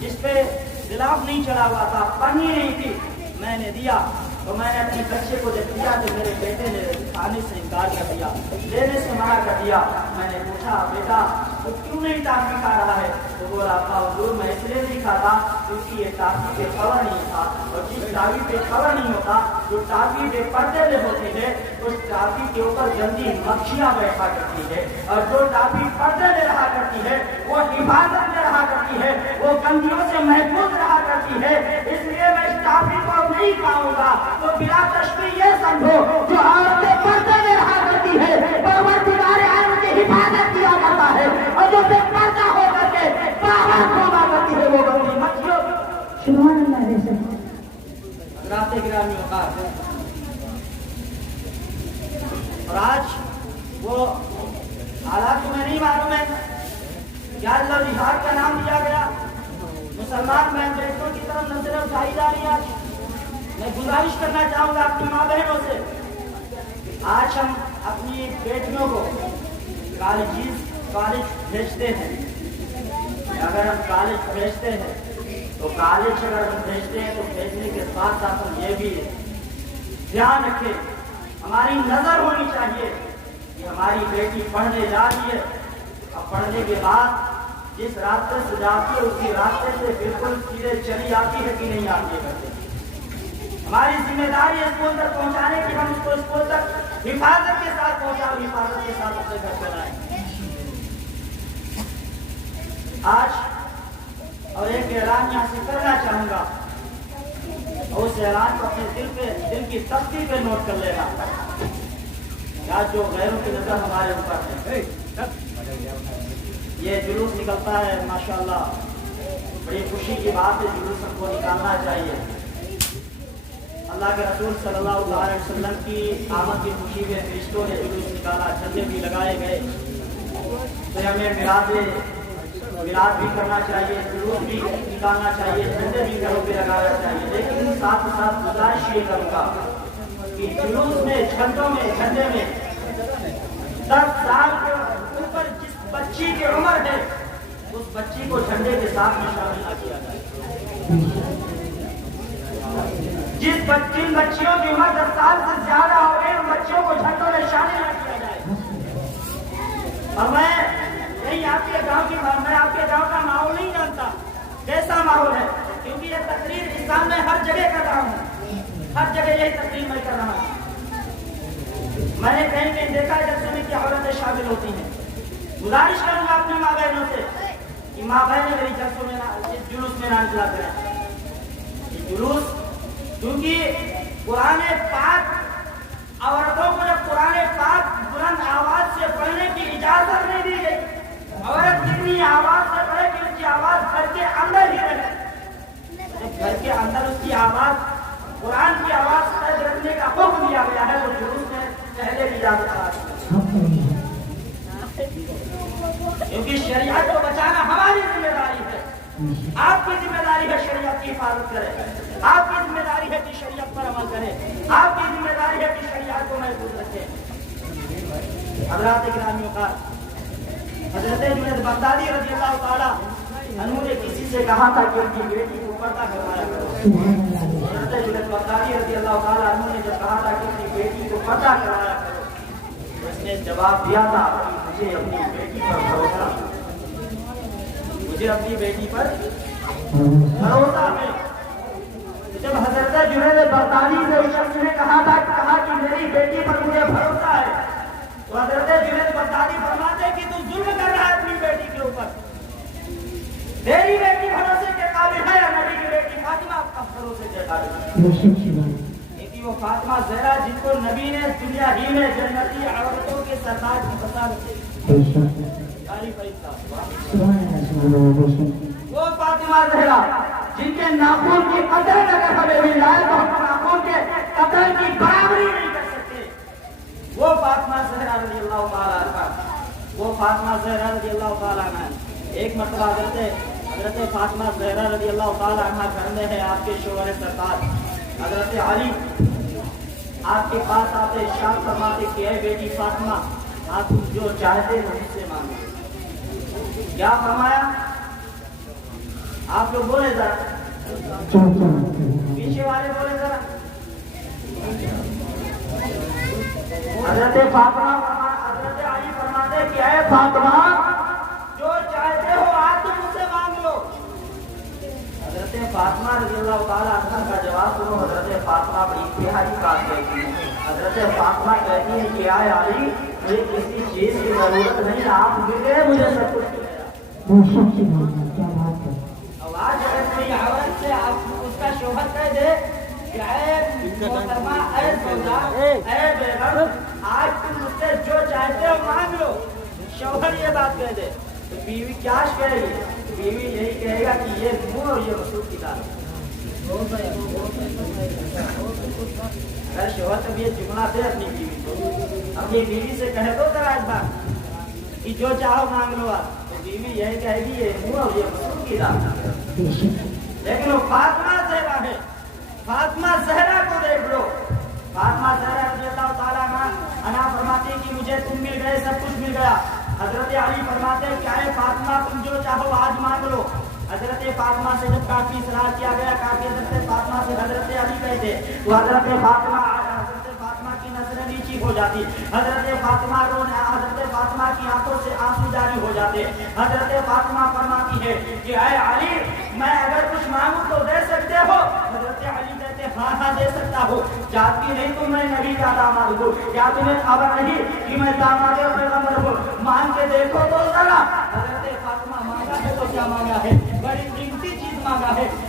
جس پہ گلاب نہیں چڑھا ہوا تھا, پنی نہیں تھی. میں نے دیا تو میں نے اپنے بچے کو جب دیا تو میرے بیٹے نے کھانے سے انکار کر دیا, لینے سے منع کر دیا. میں نے پوچھا بیٹا تو کیوں نہیں ٹافی کھا رہا ہے؟ تو بولا حضور میں اس لیے نہیں کھاتا کیونکہ یہ ٹافی پہ کور نہیں تھا, اور جس ٹافی پہ کور نہیں ہوتا, جو ٹافی پہ پردے میں ہوتے ہیں, اس ٹافی کے اوپر گندی مکھیاں بیٹھا کرتی ہے, اور جو ٹافی پردے میں رہا کرتی ہے وہ حفاظت میں رہا کرتی ہے, وہ گندیوں سے محفوظ رہا کرتی ہے. اس لیے میں اس ٹافی کو نہیں کھاؤں گا. تو بلا تشبیہ یہ سمجھو جو عورتیں پردے میں رہا کرتی ہے پروردگار عالم کی حفاظت کیا کرتا ہے, اور جو بے پردہ ہو کر کے باہر گھوما کرتی ہے وہ گندی مکھیوں. سبحان اللہ جیسے حضرات گرامی اوقات. اور آج وہ حالات تمہیں نہیں معلوم ہے کیا اللہ جہاد کا نام دیا گیا, مسلمان بہن بیٹوں کی طرف نظریں اٹھائی جا رہی ہیں. میں گزارش کرنا چاہوں گا اپنی ماں بہنوں سے, آج ہم اپنی بیٹیوں کو کالج بھیجتے ہیں. اگر ہم کالج بھیجتے ہیں تو کالج اگر ہم بھیجتے ہیں تو بھیجنے کے ساتھ ساتھ ہم یہ بھی دھیان رکھیں, ہماری نظر ہونی چاہیے کہ ہماری بیٹی پڑھنے جا رہی ہے, اب پڑھنے کے بعد جس راستے سے جاتی ہے اسی راستے سے بالکل سیدھے چلی آتی ہے کہ نہیں آتی ہے. ہماری ذمہ داری ہے اسکول تک پہنچانے کی, ہم اس کو اسکول تک حفاظت کے ساتھ پہنچائیں, حفاظت کے ساتھ اپنے گھر چلائیں. آج اور ایک اعلان یہاں سے کرنا چاہوں گا اور اس اعلان کو اپنے دل کی تختی پہ نوٹ کر لینا یا جو غیروں کی نظر ہمارے اوپر ہے. یہ جلوس نکلتا ہے ماشاءاللہ بڑی خوشی کی بات ہے. جلوس ہم کو نکالنا چاہیے. اللہ کے رسول صلی اللہ علیہ وسلم کی آمد کی خوشی میں فرشتوں نے جلوس نکالا, جھنڈے بھی لگائے گئے. تو ہمیں میلاد بھی کرنا چاہیے, جلوس بھی نکالنا چاہیے, جھنڈے بھی گھروں پہ لگانا چاہیے. لیکن ساتھ ساتھ گزارش یہ کروں گا کہ جلوس میں, جھنڈوں میں, جھنڈے میں 10 سال کے اوپر جس بچی کی عمر ہے اس بچی کو جھنڈے کے ساتھ میں شامل نہ کیا جائے. جن بچیوں کی عمر 10 سال سے زیادہ ہو گئی ان بچیوں کو جھنڈوں میں شامل نہ کیا جائے. اور میں آپ کے گاؤں کا ماحول نہیں جانتا کیسا ماحول ہے, کیونکہ یہ تقریر اسلام میں ہر جگہ کر رہا ہوں, ہر جگہ یہی تقریر میں کر رہا ہوں. میں نے کہیں دیکھا ہے جلسے میں کہ عورتیں شامل ہوتی ہیں. گزارش کروں گا اپنے ماں بہنوں سے کہ ماں بہنیں میری جلسوں میں جلوس میں نہ نکلا کریں. یہ جلوس کیونکہ قرآن پاک عورتوں کو جب قرآن پاک بلند آواز سے پڑھنے کی اجازت نہیں دی گئی, عورت کتنی آواز سے پڑھے کہ اس کی آواز گھر کے اندر ہی رہے. جب گھر کے اندر اس کی آواز قرآن کی آواز درج رکھنے کا حکم دیا گیا ہے تو جلوس میں پہلے بھی اجازت کیونکہ شریعت کو بچانا ہماری ذمہ داری ہے. آپ کی ذمہ داری ہے شریعت کی حفاظت کرے, آپ کی ذمہ داری ہے کہ شریعت پر عمل کرے, آپ کی ذمہ داری ہے کہ شریعت کو محفوظ رکھے. حضرات گرامی اوقات, حضرت جنید بغدادی رضی اللہ تعالیٰ عنہ نے کسی سے کہا تھا کہ ان کی بیٹی کو پردہ کروایا کرو. حضرت جنید بغدادی رضی اللہ تعالیٰ عنہ نے جب کہا تھا کہ ان کی بیٹی کو پردہ کروایا کرو تو اس نے جواب دیا تھا مجھے اپنی بیٹی پر بھروسہ, مجھے اپنی بیٹی پر بھروسہ ہے. جب حضرت جنید بغدادی سے اس شخص نے کہا کہ میری بیٹی پر مجھے بھروسہ ہے تو حضرت جنید بغدادی فرماتے کہ تو ظلم کر رہا ہے اپنی بیٹی کے اوپر. تیری بیٹی بھروسے کے قابل ہے یا نبی کی بیٹی فاطمہ کا بھروسے کے قابل ہے؟ کیونکہ وہ فاطمہ زہرا جن کو نبی نے دنیا ہی میں جنتی عورتوں کے سردار کی بساط دی, وہ فاطمہ زہرا جن کے ناخن کی قدر اگر ہمیں مل جائے تو ہم ناخن کے قدر کی برابری نہیں کر سکتے. وہ فاطمہ زہرا رضی اللہ تعالیٰ عنہ, وہ فاطمہ زہرا رضی اللہ تعالیٰ عنہ ایک مرتبہ حضرت فاطمہ زہرا رضی اللہ تعالیٰ عنہ گھر میں ہے. آپ کے شوہر سرکار حضرت علی آپ کے پاس آتے ارشاد فرماتے کہ اے بیٹی فاطمہ آپ جو چاہتے ہو مجھ سے مانگو. کیا فرمایا آپ لوگ بولے ذرا, پیچھے والے بولے ذرا. حضرت علی فرماتے کہ اے فاطمہ جو چاہتے ہو آج تم مجھ سے مانگ لو. حضرت فاطمہ رضی اللہ تعالیٰ عنہ کا جواب سنو. حضرت فاطمہ بڑی انتہائی بات کہتی ہے. حضرت فاطمہ کہتی ہے کہ اے علی مجھے کسی چیز کی ضرورت نہیں, آپ ملے مجھے سب کچھ. آواز اگر کوئی عورت سے اس کا شوہر کہہ دے کہ اے محترمہ, اے سودا, اے بیگم آج تم مجھ سے جو چاہتے ہو مانگ لو, شوہر یہ بات کہہ دے تو بیوی کیا کہے گی؟ بیوی یہی کہے گا کہ یہ منہ اور یہ مسعود کی دال. اگر شوہر کبھی یہ جملہ دے اپنی بیوی سے کہہ دو ذرا ایک بار کہ جو چاہو مانگ لو آپ, تو بیوی یہی کہے گی یہ منہ اور یہ مسعود کی دال. لیکن وہ فاطمہ زہرا ہے, فاطمہ زہرا کو دیکھ لو. فاطمہ زہرا رضی اللہ تعالیٰ عنہ فرماتی کہ مجھے تم مل گئے, سب کچھ مل گیا. حضرت علی فرماتے ہیں کہ اے فاطمہ تم جو چاہو آج مانگ لو. حضرت فاطمہ سے جب کافی اصرار کیا گیا, کافی حضرت فاطمہ سے حضرت علی کہتے تو حضرت فاطمہ کی نظریں نیچی ہو جاتی, حضرت فاطمہ رونے, حضرت فاطمہ کی آنکھوں سے آنسو جاری ہو جاتے. حضرت فاطمہ فرماتی ہے کہ اے علی میں اگر کچھ مانگوں تو دے سکتے ہو؟ حضرت علی کہتے ہاں دے سکتا ہو. چاہتی نہیں تو میں نبی کا داماد ہوں, کیا تمہیں خبر نہیں کہ میں داماد پیغمبر ہوں؟ مان کے دیکھو تو ذرا. حضرت فاطمہ مانگا ہے تو کیا مانگا ہے؟ بڑی قیمتی چیز مانگا ہے.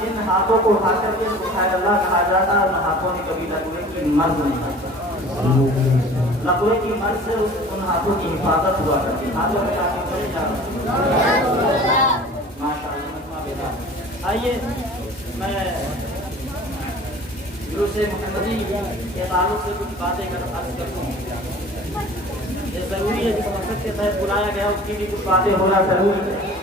جن ہاتھوں کو اٹھا کر کے سبحان اللہ کہا جاتا ہے، ان ہاتھوں نے کبھی لقوے کی مرض نہیں کرتا، لقوے کی مرض سے ان ہاتھوں کی حفاظت ہوا کرتی، ہاتھوں میں آگے بڑھے جا رہے ماشاء اللہ۔ آئیے میں دروس محمدی کے تعلق سے کچھ باتیں عرض کرتا ہوں۔ یہ ضروری ہے، جس مقصد کے تحت بلایا گیا اس کی بھی کچھ باتیں ہونا ضروری ہے۔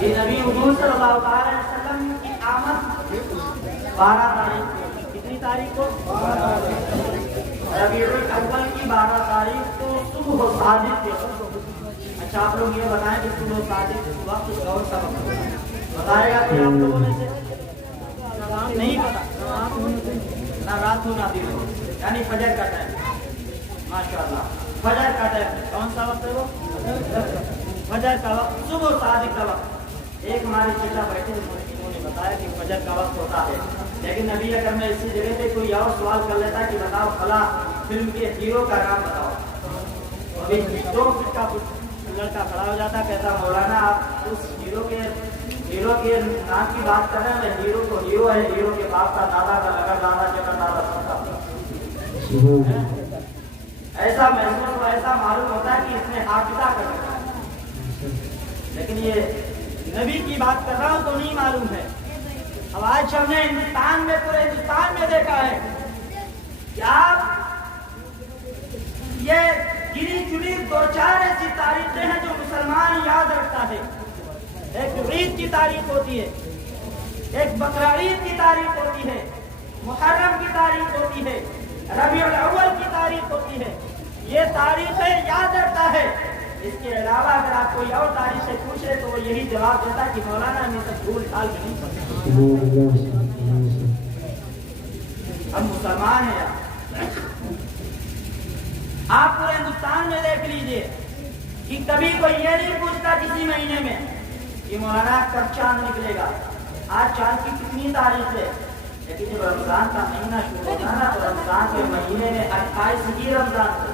یہ نبی حضور صلی اللہ علیہ وسلم کی آمد 12 تاریخ کو، کتنی تاریخ کو؟ ربیع الاول کی 12 تاریخ کو صبح و صادق کے وقت۔ اچھا آپ لوگ یہ بتائیں کہ صبح و صادق کے وقت کون سا وقت بتائے گا کوئی آپ لوگوں میں سے؟ نہیں پتا، نہ رات ہو نہ دن ہو، یعنی فجر کا ٹائم۔ ماشاء اللہ، فجر کا ٹائم کون سا وقت ہے وہ؟ فجر کا وقت، صبح و صادق کا وقت۔ ایک ہمارے چچا بیٹھے انہوں نے بتایا کہ فجر کا وقت ہوتا ہے، لیکن نبی اکرم میں اسی جگہ پہ کوئی اور سوال کر لیتا کہ بتاؤ فلاں فلم کے ہیرو کا نام بتاؤ، ابھی 2 فٹ کا لڑکا کھڑا ہو جاتا، کہتا مولانا آپ اس ہیرو کے نام کی بات کر رہے ہیں، میں ہیرو کو ہیرو ہے، ہیرو کے باپ کا دادا کا لگا دادا چکر دادا سب ایسا محسوس ہوا، ایسا معلوم ہوتا ہے کہ اس نے حافظہ کر رکھا ہے، لیکن یہ نبی کی بات کر رہا ہوں تو نہیں معلوم ہے۔ اب آج ہم نے ہندوستان میں، پورے ہندوستان میں دیکھا ہے کہ آپ یہ گری چنی 2-4 ایسی تاریخیں ہیں جو مسلمان یاد رکھتا ہے۔ ایک عید کی تاریخ ہوتی ہے، ایک بقرہ عید کی تاریخ ہوتی ہے، محرم کی تاریخ ہوتی ہے، ربیع الاول کی تاریخ ہوتی ہے، یہ تاریخیں یاد رکھتا ہے۔ اس کے علاوہ اگر آپ کوئی اور تاریخ سے پوچھے تو وہ یہی جواب دیتا کہ مولانا ہمیں سب بھول ڈھال کے نہیں پڑتے، ہم مسلمان ہیں یار۔ آپ پورے ہندوستان میں دیکھ لیجئے کہ کبھی کوئی یہ نہیں پوچھتا کسی مہینے میں کہ مولانا کب چاند نکلے گا، آج چاند کی کتنی تاریخ ہے، لیکن جب رمضان کا مہینہ شروع ہوتا ہے نا تو رمضان کے مہینے میں 28 ہی رمضان ہے،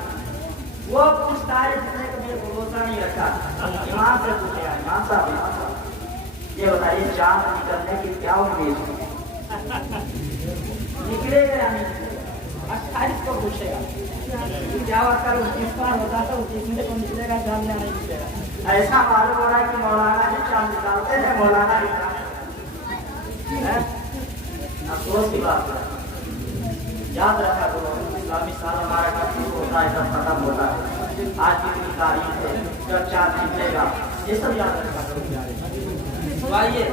وہ کچھ تاریخ نے کبھی بھروسہ نہیں رکھا، امام سے پوچھے گا، امام صاحب یہ بتائیے چاند نکلنے کی کیا امید ہے، نکلے گا یا نہیں، 28 کو پوچھے گا کیا وقت 29 بار ہوتا تو 29 کو نکلے گا، چاند نہیں نکلے گا۔ ایسا معلوم ہو رہا ہے کہ مولانا جب چاند نکالتے ہیں مولانا افسوس کی بات ہے، یاد رکھا کرو اسلامی سال ہمارا کب شروع ہوتا ہے کب ختم ہوتا ہے، آج کتنی تاریخ ہے، کب چاند نکلے گا، یہ سب یاد رکھا کرو۔ آئیے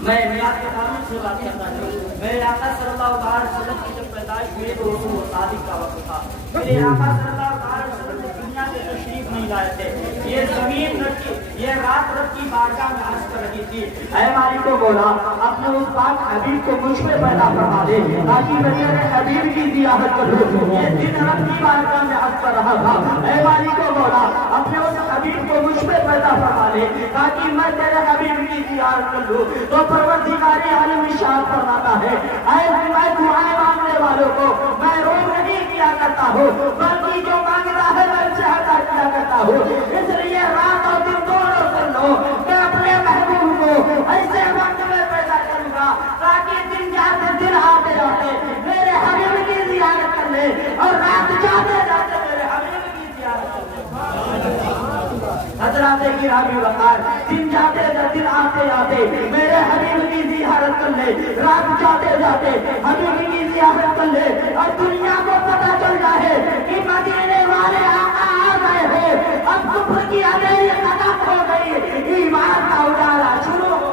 میں میلاد کے تعلق سے بات کرتا ہوں۔ میرے آقا صلی اللہ علیہ وسلم کی جب پیدائش ہوئی تو رسول و صادق کا وقت تھا، میرے آقا صلی اللہ علیہ وسلم دنیا سے تشریف نہیں لائے تھے، یہ زمین رکھی، یہ رات رب کی بارگاہ میں عرض کر رہی تھی، اے مالک و مولا اپنے اس پاک حبیب کو مجھ میں پیدا فرما دے تاکہ میں تیرے حبیب کی زیارت کروں۔ یہ دن رب کی بارگاہ میں عرض کر رہا تھا، اے مالک و مولا اپنے اس حبیب کو مجھ میں پیدا فرما دے تاکہ میں تیرے حبیب کی زیارت کر لوں۔ تو پروردگار عالم ارشاد فرماتا ہے، اے میں دعائیں مانگنے والوں کو میں روک نہیں کیا کرتا ہوں، بلکہ جو مانگتا ہے میں اسے عطا کیا کرتا ہوں، اس لیے رات اور دن دونوں کر لو۔ میں اپنے محبوب کو ایسے وقت میں پیدا کروں گا تاکہ دن جاتے دن آتے آتے میرے حبیب کی زیارت کر لے اور رات جاتے جاتے میرے حبیب کی زیارت کر لے۔ حضرات گرامی وقار، دن جاتے دن آتے آتے میرے حبیب کی زیارت کر لے، رات جاتے جاتے حبیب کی زیارت کر لے، اور دنیا کو پتہ چل جائے کہ مدینے والے آقا آ گئے ہیں، اب کفر کی اندھیری ختم ہو گئی، ایمان کا اجالا شروع ہو۔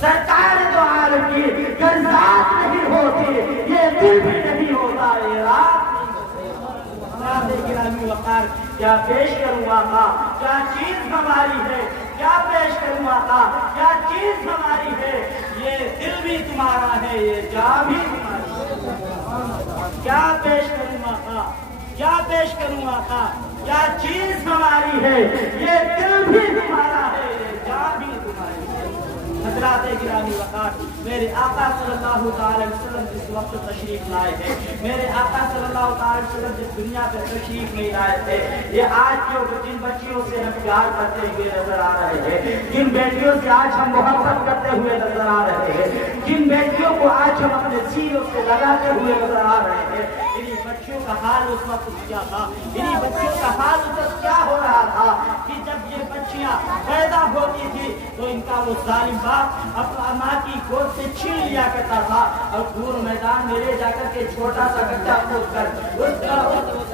سرکار جو عالم کی گر ذات نہیں ہوتی یہ دل بھی نہیں ہوتا، یہ رات گرامی وقار کیا پیش کروں آقا، کیا چیز ہماری ہے، کیا پیش کروں آقا، کیا چیز ہماری ہے، یہ دل بھی تمہارا ہے، یہ جان بھی تمہاری ہے، کیا پیش کروں آقا، کیا پیش کروں آقا، کیا چیز ہماری ہے، یہ دل بھی تمہارا ہے، یہ جان بھی تمہاری ہے۔ حضرات گرامی وقار، میرے آقا صلی اللہ تعالی وسلم جس وقت تشریف لائے ہیں، میرے آقا صلی اللہ تعالی وسلم جس دنیا پہ تشریف نہیں لائے تھے، یہ آج جو جن بچیوں سے ہم پیار کرتے ہوئے نظر آ رہے ہیں، جن بیٹیوں سے آج ہم محبت کرتے ہوئے نظر آ رہے ہیں، جن بیٹیوں کو آج ہم اپنے سینوں سے لگاتے ہوئے نظر آ رہے ہیں، انہی بچیوں کا حال اس وقت کیا تھا، انہی بچیوں کا حال اس وقت کیا ہو رہا تھا کہ جب یہ بچیاں پیدا ہوتی تھی تو ان کا وہ ظالم باپ اپنا ماں کی گود سے چھین لیا کرتا تھا اور دور میدان میں لے جا کر کے چھوٹا سا گڈھا کھود کر اس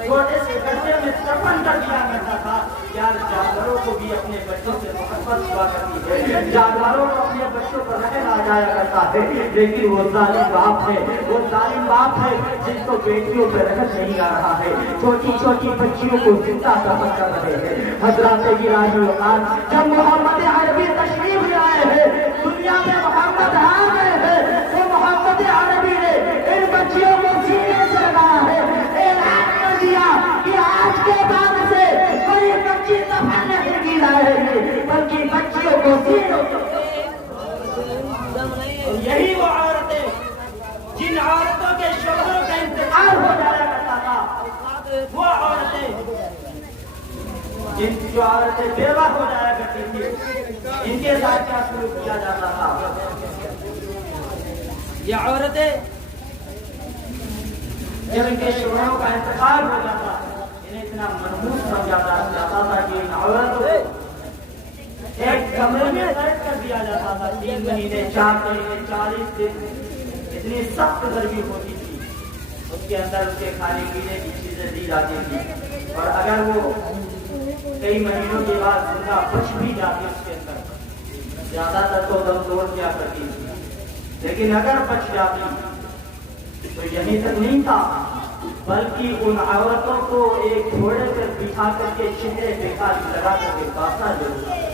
چھوٹے سے گڈھے میں دفن کر دیا کرتا تھا۔ یار جانوروں کو بھی اپنے بچوں سے محبت ہوا کرتی ہے، جانوروں کو اپنے بچوں پر رحم آ جایا کرتا ہے، لیکن وہ ظالم باپ ہے، وہ ظالم باپ ہے جس کو بیٹیوں پہ رحم نہیں آ رہا ہے، چھوٹی چھوٹی بچیوں کو زندہ دفن کر رہے ہیں۔ حضرات گرامی وقار، جب محمد عربی تشریف لے آئے ہیں، دنیا میں محمد آ گئے ہیں، تو محمد عربی نے ان بچیوں کو سینے سے لگایا ہے، اعلان کر دیا کہ آج کے بعد سے کوئی بچی دفن نہیں کی جائے گی، بلکہ بچیوں کو سینوں سے۔ یہی وہ عورتیں جن عورتوں کے شوہروں کا انتقال ہو جایا کرتا تھا، وہ عورتیں جن جو عورتیں بیوہ ہو جایا کرتی تھی، ان کے ساتھ کیا سلوک کیا جاتا تھا؟ یہ عورتیں جب ان کے شوہروں کا انتقال ہو جاتا، انہیں اتنا منحوس سمجھا جاتا تھا کہ ان عورتوں کو ایک کمرے میں قید کر دیا جاتا تھا، 3 مہینے 4 مہینے 40 دن، اتنی سخت گرمی ہوتی تھی، اس کے اندر اس کے کھانے پینے کی چیزیں دی جاتی تھی، اور اگر وہ کئی مہینوں کے بعد زندہ بچ بھی جاتی اس کے اندر، زیادہ تر تو دم توڑ کیا کرتی تھی، لیکن اگر بچ جاتی تو یہیں تک نہیں تھا، بلکہ ان عورتوں کو ایک گھوڑے پر بٹھا کر کے چہرے پہ کالی لگا کر کے کاٹنا ضرور۔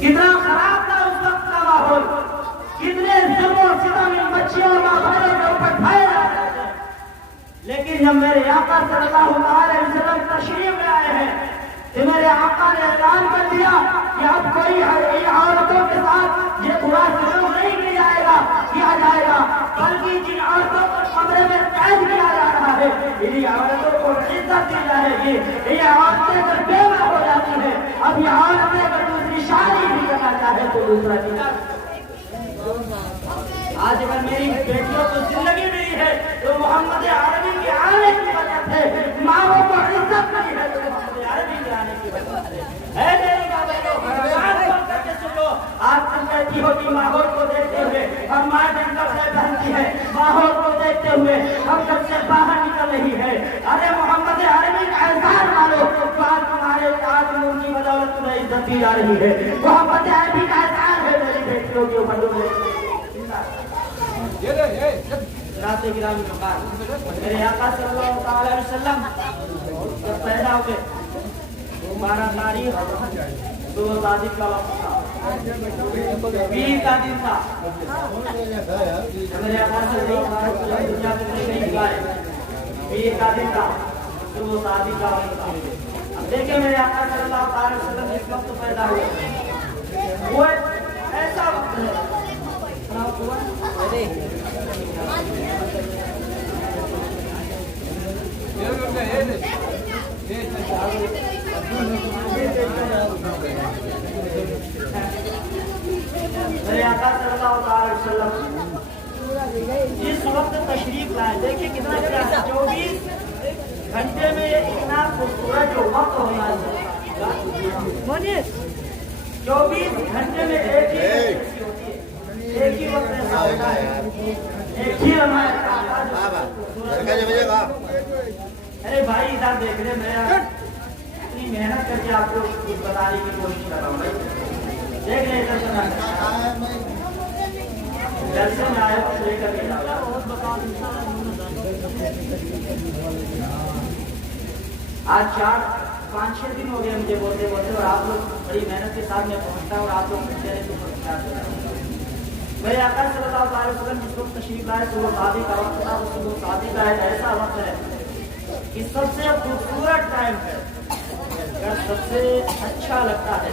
کتنا خراب تھا اس وقت کا ماحول، کتنے ظلم و ستم ان بچیوں اور ماحولوں کے اوپر ڈھائے جاتے ہیں، لیکن جب میرے آقا صلی اللہ علیہ وسلم تشریف لے آئے ہیں تو میرے آقا نے اعلان کر دیا کہ اب کوئی عورتوں کے ساتھ یہ برا سلوک نہیں کیا جائے گا، بلکہ جن عورتوں کو کمرے میں قید کیا جا رہا ہے، انہیں عورتوں کو عزت دی جائے گی۔ یہ عورتیں جب بیوہ ہو جاتی ہیں، اب یہ عورتیں اگر دوسری شادی بھی کرنا چاہے تو دوسرا دن۔ آج اگر میری بیٹیوں کو زندگی ملی ہے تو محمد عربی کے آنے کی وجہ سے، ماں کو عزت ملی ہے تو محمد عربی کے آنے کی وجہ سے۔ اے میرے بابوں، کر کے سنو، آپ تم بیٹی ہوتی ماحول کو دیکھتے ہوئے، ہم ماں بن کپڑے پہنتی ہے، ماحول کو دیکھتے ہوئے ہم سب سے باہر نکل رہی ہے۔ ارے محمد عربی کا احسان مانو، آج تمہارے آج ان کی بدولت تمہیں عزت دی جا رہی ہے۔ محمد عربی کا احسان ہے میری بیٹیوں کے اوپر۔ رات گرامی وقار، میرے آقا صلی اللہ علیہ وسلم جب پیدا ہوئے 12 تاریخ تو شادی کا وقت تھا، 20 کا دن تھا، میرے آقا صلی اللہ علیہ وسلم دنیا میں تشریف لائے، 20 کا دن تھا تو شادی کا وقت تھا۔ اب دیکھیں میرے آقا صلی اللہ علیہ وسلم اس وقت پیدا ہوئے، وہ ایسا وقت ہے میرے آقا صلی اللہ علیہ وسلم جس وقت تشریف لائے، دیکھیں کتنا 24 گھنٹے میں اتنا خوبصورت جو وقت ہونا ہے، 24 گھنٹے میں ایک ہی وقت ایسا ہوتا ہے، ایک ہی ارے بھائی ادھر دیکھ رہے، میں اتنی محنت کر کے آپ کو کچھ بتانے کی کوشش کر رہا ہوں بھائی، دیکھ رہے ادھر جلسے میں آئے تو لے کر کے آج 4-5-6 دن ہو گئے مجھے بولتے بولتے، اور آپ لوگ بڑی محنت کے ساتھ میں پہنچتا ہوں اور آپ لوگ ملتے رہے تو میرے آقا صلی اللہ علیہ وسلم جس وقت تشریف لائے تو وہ شادی کا وقت تھا، وہ شادی کا ایک ایسا وقت ہے کہ سب سے خوبصورت ٹائم ہے، اگر سب سے اچھا لگتا ہے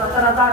70,000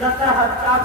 70,000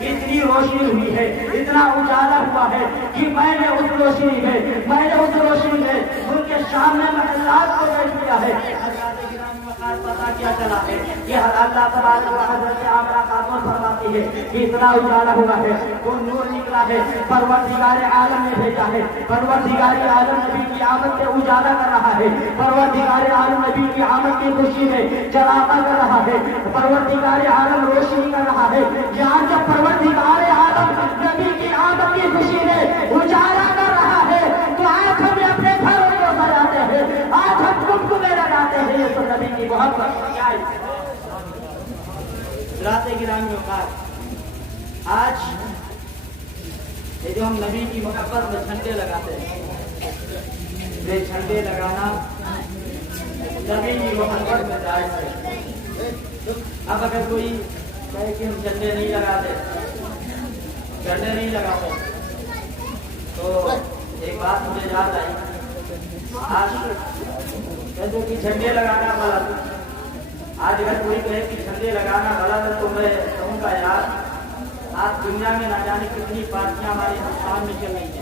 اتنی روشنی ہوئی ہے، اتنا اجالا ہوا ہے کہ میں نے اس روشنی میں ان کے سامنے محلات کو بیٹھ دیا ہے۔ پتا کیا چلا ہے کہ اللہ تبارک و تعالی سے آمرہ خاتون فرماتی ہے کہ اتنا اجالا ہوا ہے، وہ نور نکلا ہے، پروردگار عالم نے بھیجا ہے، پروردگار عالم نبی کی آمد سے اجالا کر رہا ہے، پروردگار عالم نبی کی آمد کی خوشی میں چراغاں کر رہا ہے، پروردگار عالم روشنی کر رہا ہے۔ یہاں جب پروردگار عالم نبی کی آمد کی خوشی میں اجالا کر رہا ہے تو آج ہم اپنے گھروں کو سجاتے ہیں، آج ہم گمگمے لگاتے ہیں، یہ تو نبی کی محبت کیا ہے۔ حضرات گرامی اوقات، آج یہ جو ہم نبی کی محبت میں جھنڈے لگاتے ہیں، یہ جھنڈے لگانا نبی کی محبت میں جائز ہے۔ اب اگر کوئی کہے کہ ہم جھنڈے نہیں لگاتے تو ایک بات مجھے یاد آئی، آج کہتے کہ جھنڈے لگانا غلط ہے۔ آج اگر کوئی کہے کہ جھنڈے لگانا غلط ہے تو میں کہوں گا یار، آج دنیا میں نہ جانے کتنی پارٹیاں ہمارے ہندوستان میں چل رہی ہیں۔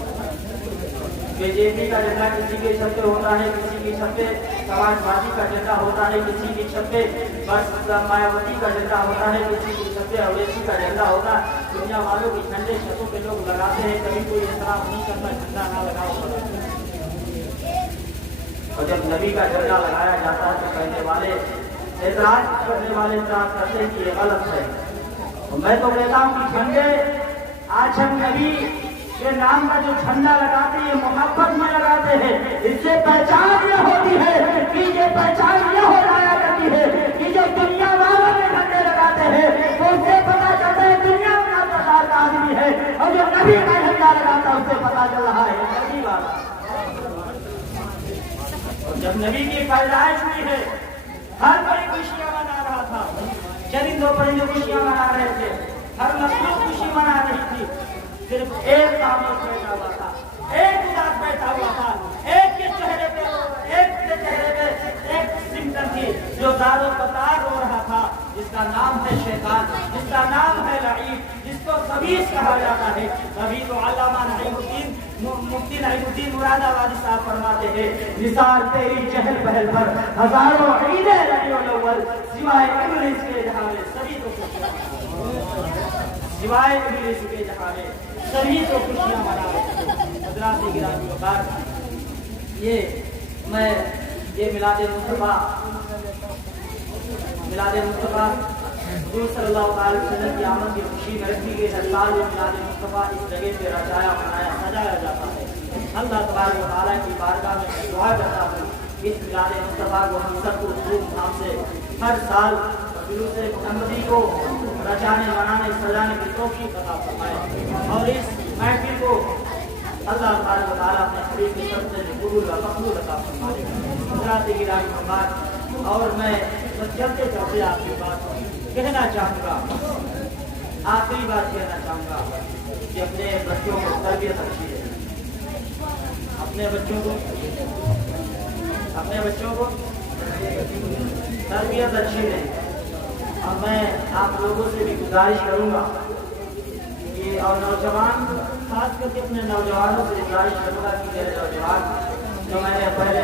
بی جے پی کا جھنڈا کسی کے چھت پہ ہوتا ہے، کسی کی چھت پہ سماجوادی کا جھنڈا ہوتا ہے، کسی کی چھت پہ بس مایاوتی کا جھنڈا ہوتا ہے، کسی کی چھت پہ اویسی کا جھنڈا ہوتا ہے۔ دنیا والوں کی جھنڈے چھتوں پہ لوگ لگاتے ہیں، کبھی کوئی اعتراض نہیں کرتا جھنڈا نہ لگاؤ۔ اور جب نبی کا جھنڈا لگایا جاتا ہے تو کہنے والے اعتراض کرنے والے اعتراض کرتے ہیں کہ یہ غلط ہے۔ میں تو کہتا ہوں کہ جھنڈے آج ہم نبی کے نام کا جو جھنڈا لگاتے ہیں یہ محبت میں لگاتے ہیں، اس سے پہچان یہ ہوتی ہے کہ یہ پہچان یہ ہو جایا کرتی ہے کہ جو دنیا والوں میں جھنڈے لگاتے ہیں تو اس سے پتا چلتا ہے دنیا میں پرکار کا آدمی ہے، اور جو نبی کا جھنڈا لگاتا ہے اس سے پتا چل رہا ہے نبی والا۔ اور جب نبی کی پیدائش ہوئی ہے ہر بڑی خوشیاں منا رہا تھا، چرندوں پرندوں خوشیاں منا رہے تھے، ہر مخلوق خوشی منا رہی تھی، صرف ایک خاموش بیٹھا ہوا تھا، ایک اداس بیٹھا ہوا تھا، ایک کے چہرے پہ ایک سمٹن تھی جو دار و قطار رو رہا تھا، جس کا نام ہے شیطان، جس کا نام ہے لعین، جس کو خبیث کہا جاتا ہے۔ ابھی تو علامہ مفتی نعیم الدین مراد آبادی صاحب فرماتے ہیں، نثار تیری چہل پہل پر ہزاروں عیدیں ربیع الاول، سوائے ابلیس کے جہاں میں سبھی کو خوشیاں، سوائے ابلیس کے جہاں میں سبھی کو خوشیاں منائے۔ حضرات گرامی اوقات، یہ میلاد مصطفیٰ حضور صلی اللہ علیہ وسلم کی آمد کی خوشی میں رکھی گئی سرکار میں میلاد مصطفیٰ اس جگہ پہ رچایا بنایا سجایا جاتا ہے۔ اللہ تبارک و تعالیٰ کی بارگاہ میں دعا کرتا ہوں اس میلاد مصطفیٰ کو ہم سب کو دھوم دھام سے ہر سال جلوس محمدی کو رچانے بنانے سجانے کی توفیق عطا فرمائے، اور اس محفل کو اللہ تبارک و تعالیٰ اپنے حبیب کی طرف سے قبول و مقبول عطا فرمائے۔ حضرات گرامی فرمائے، اور میں چلتے چلتے آپ کی بات کہنا چاہوں گا، آخری بات کہنا چاہوں گا کہ اپنے بچوں کو تربیت اچھی ہے، اپنے بچوں کو تربیت اچھی ہے۔ اور میں آپ لوگوں سے بھی گزارش کروں گا کہ، اور نوجوان خاص کر کے اپنے نوجوانوں سے گزارش کروں گا کہ میرے نوجوان، جو میں نے پہلے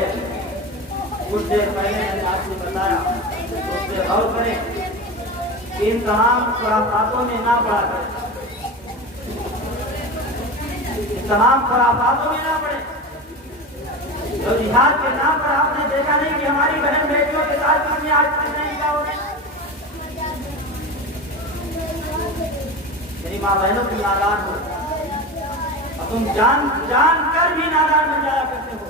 کچھ دیر پہلے آپ سے بتایا اس سے غور کریں کہ ان تمام خرافاتوں میں نہ پڑا کریں، تمام خرافاتوں میں نہ پڑے۔ جو جہاد کے نام پر آپ نے دیکھا نہیں کہ ہماری بہن بیٹیوں کے ساتھ کتنی آج کچھ نہیں کا ہو رہے، میری ماں بہنوں کی نادان ہو، اور تم جان کر بھی نادان بن جایا کرتے ہو۔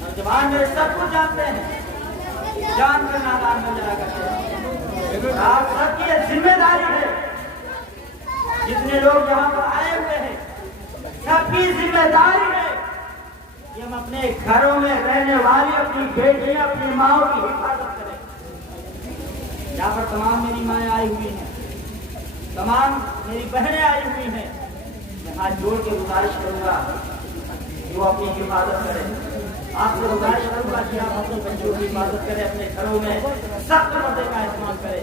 نوجوان میرے سب کچھ جانتے ہیں، جان کر نادان بن جایا کرتے ہیں۔ آپ سب کی یہ ذمہ داری ہے، جتنے لوگ یہاں پر آئے ہوئے ہیں سب کی ذمہ داری ہے کہ ہم اپنے گھروں میں رہنے والی اپنی بیٹیاں اپنی ماؤں کی حفاظت کریں۔ یہاں پر تمام میری مائیں آئی ہوئی ہیں، تمام میری بہنیں آئی ہوئی ہیں، میں ہاتھ جوڑ کے گزارش کروں گا کہ وہ اپنی حفاظت کریں۔ آپ سے گزارش کروں گا کہ آپ اپنے بچوں کی حفاظت کریں، اپنے گھروں میں سخت پردے کا اہتمام کریں،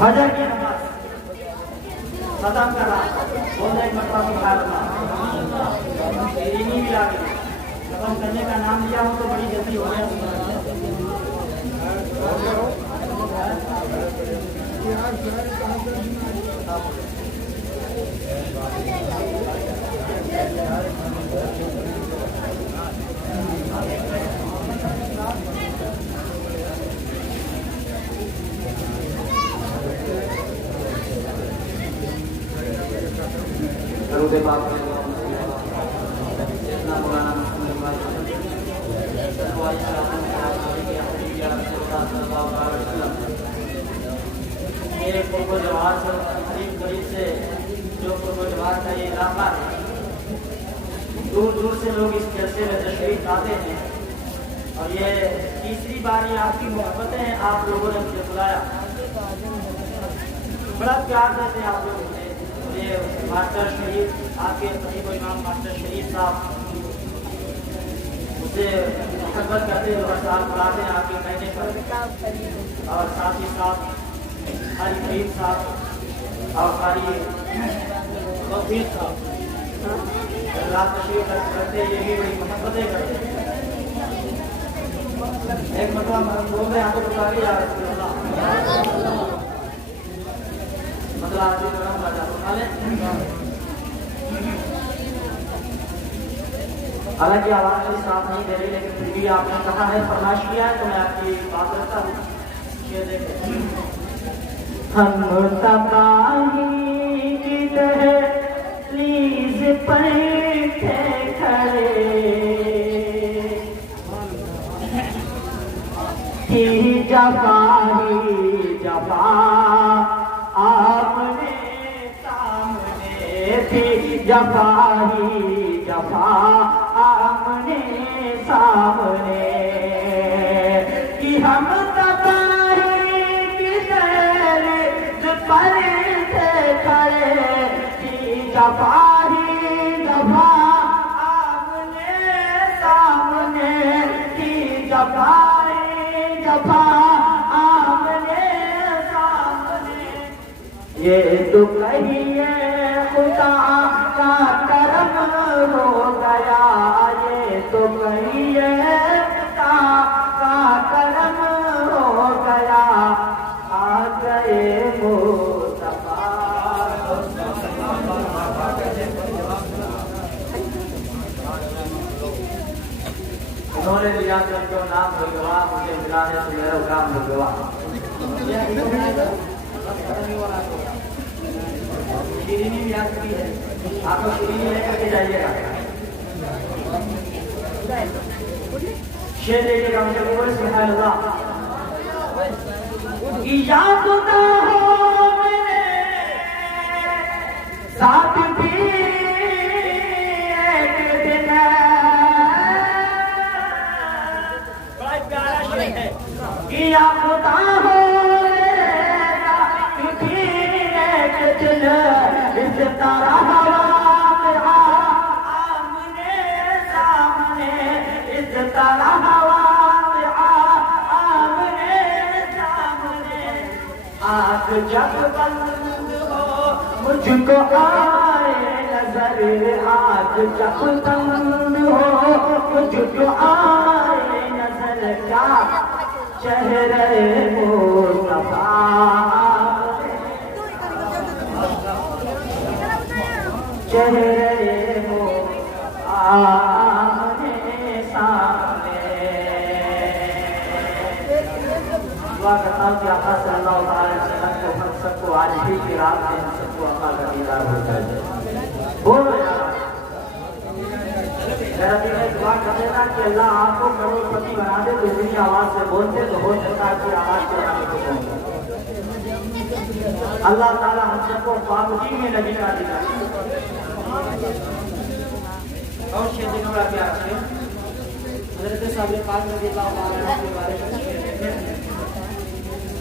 فجر کی نماز ختم کرا بولنے ایک مرتبہ سبحان اللہ شیرینی بھی آگئی ختم کرنے کا نام لیا ہوں تو بڑی جلدی ہو گیا درود پاک جتنا مولانا میرے پرو جوار سے قریب قریب سے جو پرو جوار کا یہ علاقہ ہے دور دور سے لوگ اس جلسے میں تشریف لاتے ہیں اور یہ تیسری بار یہ آپ کی محبتیں ہیں آپ لوگوں نے مجھے بلایا بڑا پیار دیتے ہیں آپ لوگ یہ ماسٹر شریف آپ کے خطیب و امام ماسٹر شریف صاحب اسے محبت کرتے ہیں اور ساتھ بلاتے ہیں آپ کے کہنے پر اور ساتھ ہی ساتھ قاری کریم صاحب اور قاری توفیق صاحب رات تشریف کرتے ہیں یہ بھی بڑی محبتیں کرتے ہیں ایک مرتبہ بول رہے ہیں آپ کو بتا کے یا رسول اللہ مطلب آپ کرم کا جاتا حالانکہ آواز میری صاف نہیں دے رہی لیکن پھر بھی آپ نے کہا ہے فرمائش کیا ہے تو میں آپ کی بات کرتا ہوں یہ دیکھیں ہم تباہی کی دہلیز پر تھے کھڑے تھی جفا ہی جفا آمنے سامنے تھی جفا ہی جفا آمنے سامنے کہ ہم تباہی کی دہلیز پر تھے کھڑے تھی جفا ہی جفا آمنے سامنے تھی جفا ہی جفا آمنے سامنے یہ تو کہیے خدا کا کرم ہو گیا یہ تو کہیے خدا کا کرم ہو گیا آ گئے مصطفیٰ انہوں نے لیا کہ ان کو نام بھگوا مجھے ملانے سے میرا کام بھگوا شیرینی بھی آ چکی ہے آپ کو شیرینی لے کر کے جائیے گا شیر دیکھیے گا مجھے بولے سبحان اللہ یاد نہ ہو میرے ساتھ بھی ایک دن بڑا پیارا شیر ہے یاد نہ ہو میرے ساتھ بھی ایک دن اس طرح ہوا آمنے سامنے اس طرح آنکھ جب بند ہو مجھ کو آئے نظر آنکھ جب بند ہو مجھ کو آئے نظر کیا چہرے مصطفیٰ چہرے آمنے سامنے دعا کرتا ہوں کہ آقا صلی اللہ علیہ وسلم کو ہم سب کو آج بھی کی رات میں ہم سب کو آقا کا دیدار ہو جائے بولو یار میرا دل ہے دعا کر دینا کہ اللہ آپ کو کروڑ پتی بنا دے تو اتنی آواز سے بولتے تو ہو سکتا ہے کہ آواز سے آنے کو پہنچا اللہ تعالیٰ ہم سب کو پابندی میں لگی کر دے گا اور شیر دیکھو آپ پیار سے حضرت صاحب پاک رضی اللہ عنہ کے بارے میں شیر دیکھیں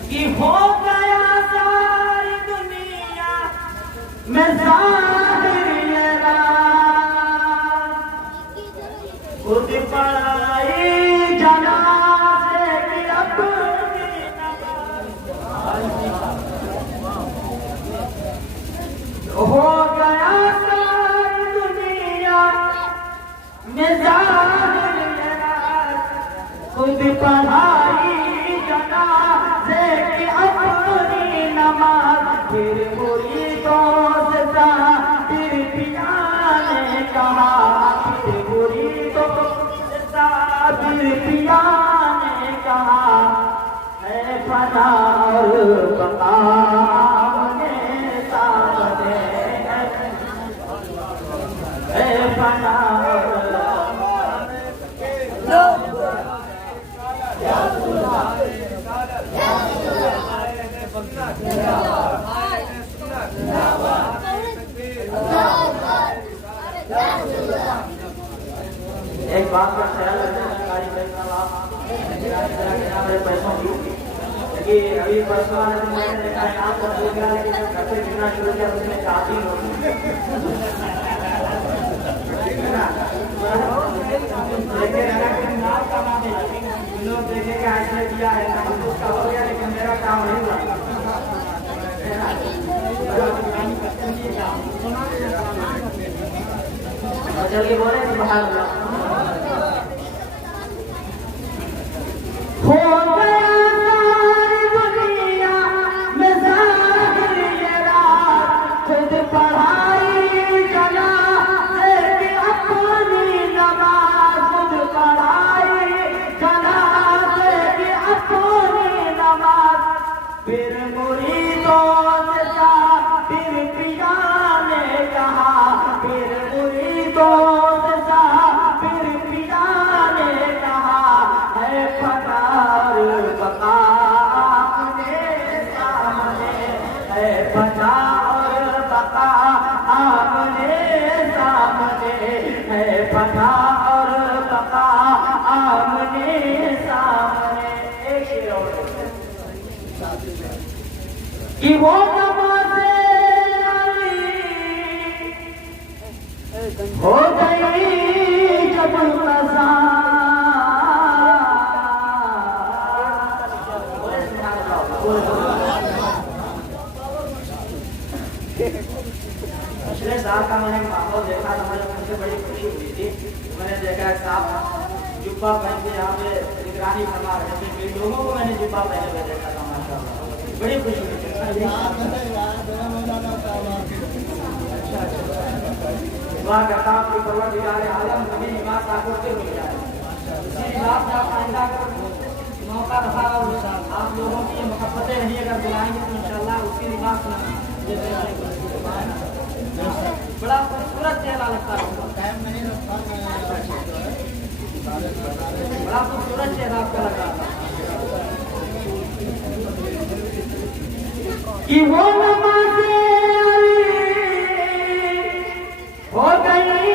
کہ ہو گیا ساری دنیا میں ظاہر یہ رات خود پڑھائی جنازے کی اپنی نماز خود پڑھائی جنازے کی اپنی نماز، پھر مریدوں سے پھر پیا نے کہا، پھر مریدوں سے پھر پیا نے کہا، ہے فنا اور بقا اپنے سامنے، ہے فنا اور ایک بات کا خیال رکھنا میرے پیسوں کی، کہ ابھی پرسوں والے دن میں نے دیکھا انعام پر ہو گیا، لیکن جب گھر سے گرنا شروع کیا اس میں چاہتی ہوگی لوگ دیکھیں کہ ایسے کیا ہے اس کا ہو گیا لیکن میرا کام نہیں ہوا۔ چلیے بولے سبحان اللہ۔ ہو گیا ساری دنیا میں ظاہر یہ رات، خود پڑھائی جنازے کی اپنی نماز، خود پڑھائی جنازے کی اپنی نماز، پھر مریدوں سے پھر پیا نے کہا، پھر مریدوں سے پھر پیا نے کہا، ہے فنا اور بقا اپنے سامنے، ہے فنا اور بقا اپنے سامنے، ہے فنا اور بقا اپنے سامنے۔ ایک شعر اور کہ وہ نمازیں ہو گئی جب قضا، پچھلے سال کا میں نے ماحول دیکھا تھا، مجھے بڑی خوشی ہوئی تھی۔ میں نے دیکھا صاحب جبہ پہن کے یہاں پہ نگرانی فرما رہے تھے، کئی لوگوں کو میں نے جبہ پہنے ہوئے دیکھا تھا، ماشاءاللہ بڑی خوشی ہوئی تھی۔ دعا کرتا ہوں کہ پروردگار عالم کبھی نماز آکوشتے ہو جائے، اسی لباس کا آئندہ موقع دفعہ آپ لوگوں کی محبتیں رہی اگر بلائیں گے تو انشاءاللہ اسی لباس میں بڑا خوبصورت چہرہ لگتا ہے، بڑا خوبصورت چہرہ آپ کا لگا کہ وہ نمازیں ہو گئی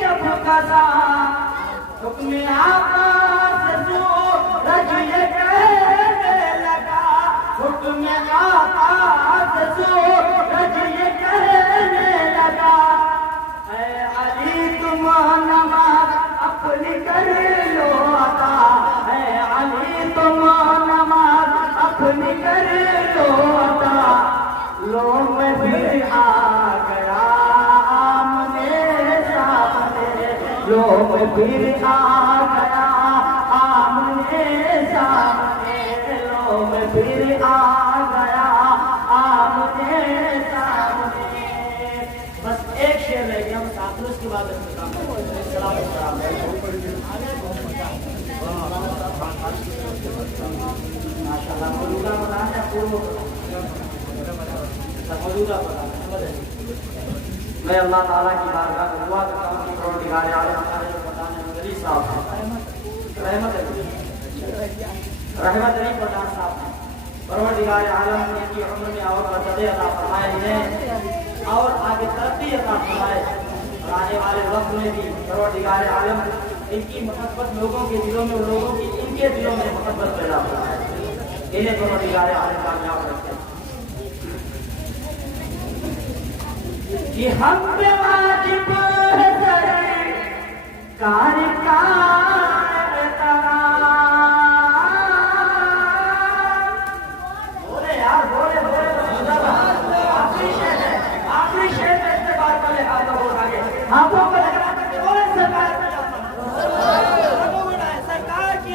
جب قضا، حکم آقا سے سورج یہ کہنے لگا، حکم آقا سے سورج یہ کہنے لگا، اے علی تم نماز اپنی کر لو عطا، اے علی تم نماز اپنی کر لو عطا، لو میں پھر آ گیا لو میں پھر آ گیا آمنے سامنے، لو میں پھر آ گیا آمنے سامنے۔ بس ایک شعر رہ گیا، بس آپ اس کے بعد ماشاءاللہ موجودہ بتانا موجودہ بتانا۔ میں اللہ تعالیٰ کی بارگاہ میں دعا کرتا ہوں کہ پروردگار عالم ہمارے پٹھان علی صاحب رحمت علی پٹھان صاحب نے پروردگار عالم نے کی عمر میں اور برکتیں عطا فرمائے ہیں اور آگے ترقی عطا فرمائے، اور آنے والے وقت میں بھی پروردگار عالم ان کی محبت لوگوں کے دلوں میں، لوگوں کی ان کے دلوں میں محبت پیدا فرمائے، انہیں پروردگار عالم کامیاب رکھتے ہیں۔ کہ ہم پہ واجب ہے کار کا بولے یار بولے بولے آخری شہر ہے، آخری شہر میں استقبال کا لحاظ ہو آگے ہاتھوں کو لگا کر بولے سرکار سرکار کی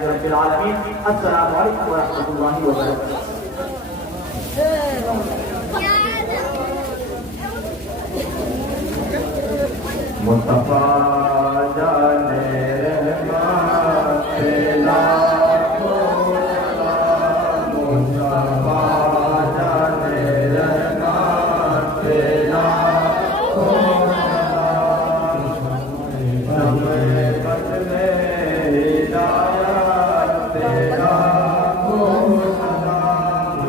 رب العالمین. السلام علیکم ورحمۃ اللہ وبرکاتہ. مصطفیٰ جانے رحمت تیرا مصطفیٰ جانے رحمت تیرا سمے بدلے ہدایت تیرا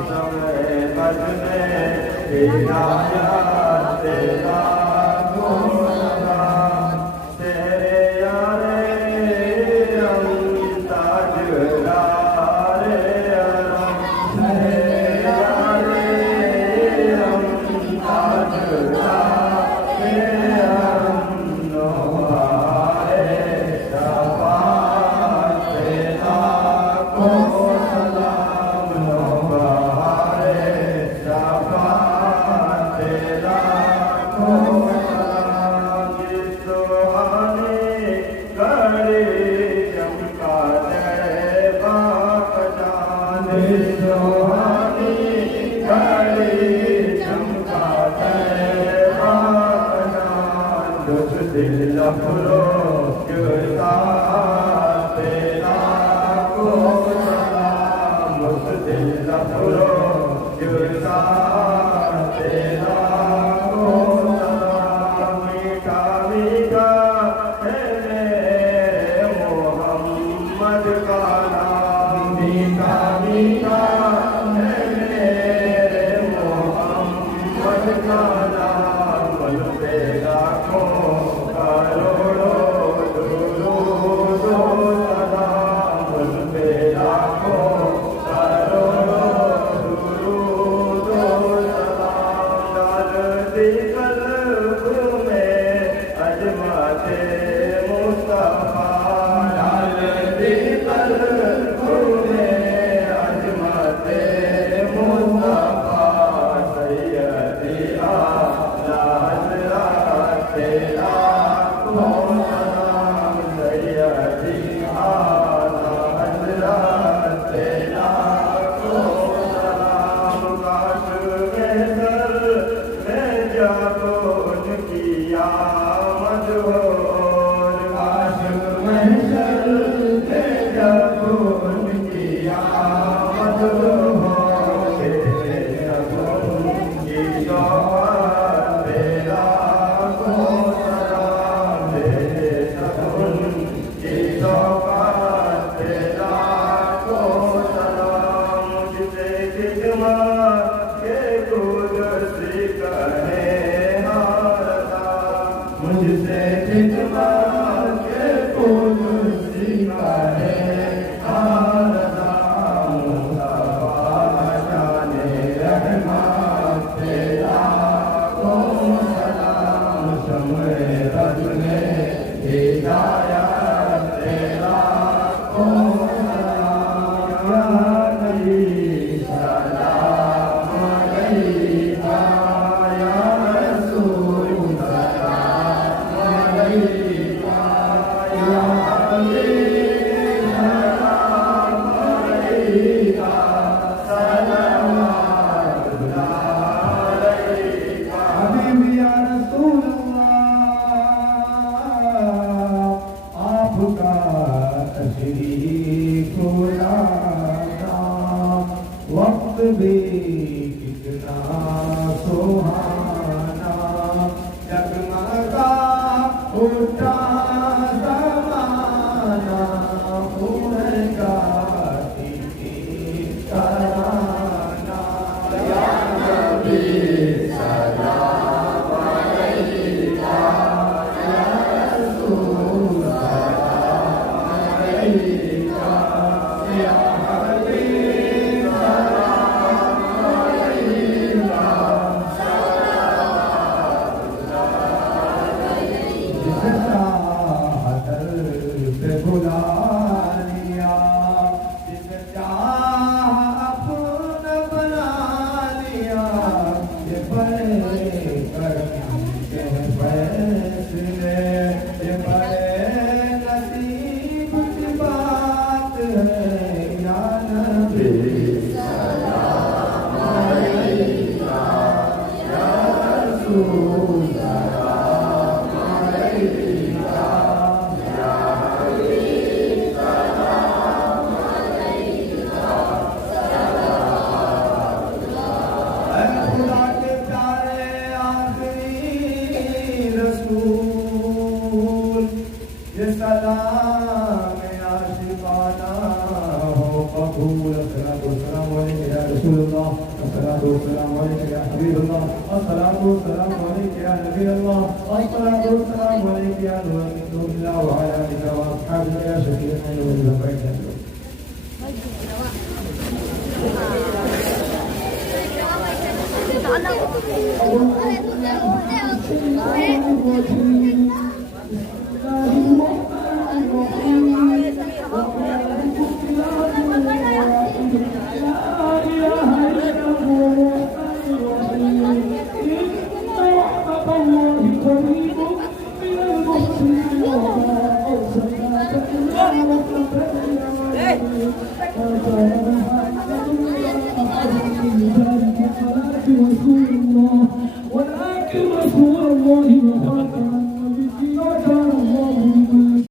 سمے بدلے ہدایت تیرا والسلام عليك يا حبيب الله الصلاة والسلام عليك يا نبي الله الصلاة والسلام عليك يا نور من نور الله وعلى آلك وأصحابك يا شفيعنا وذنبك ولكن رسول الله محمد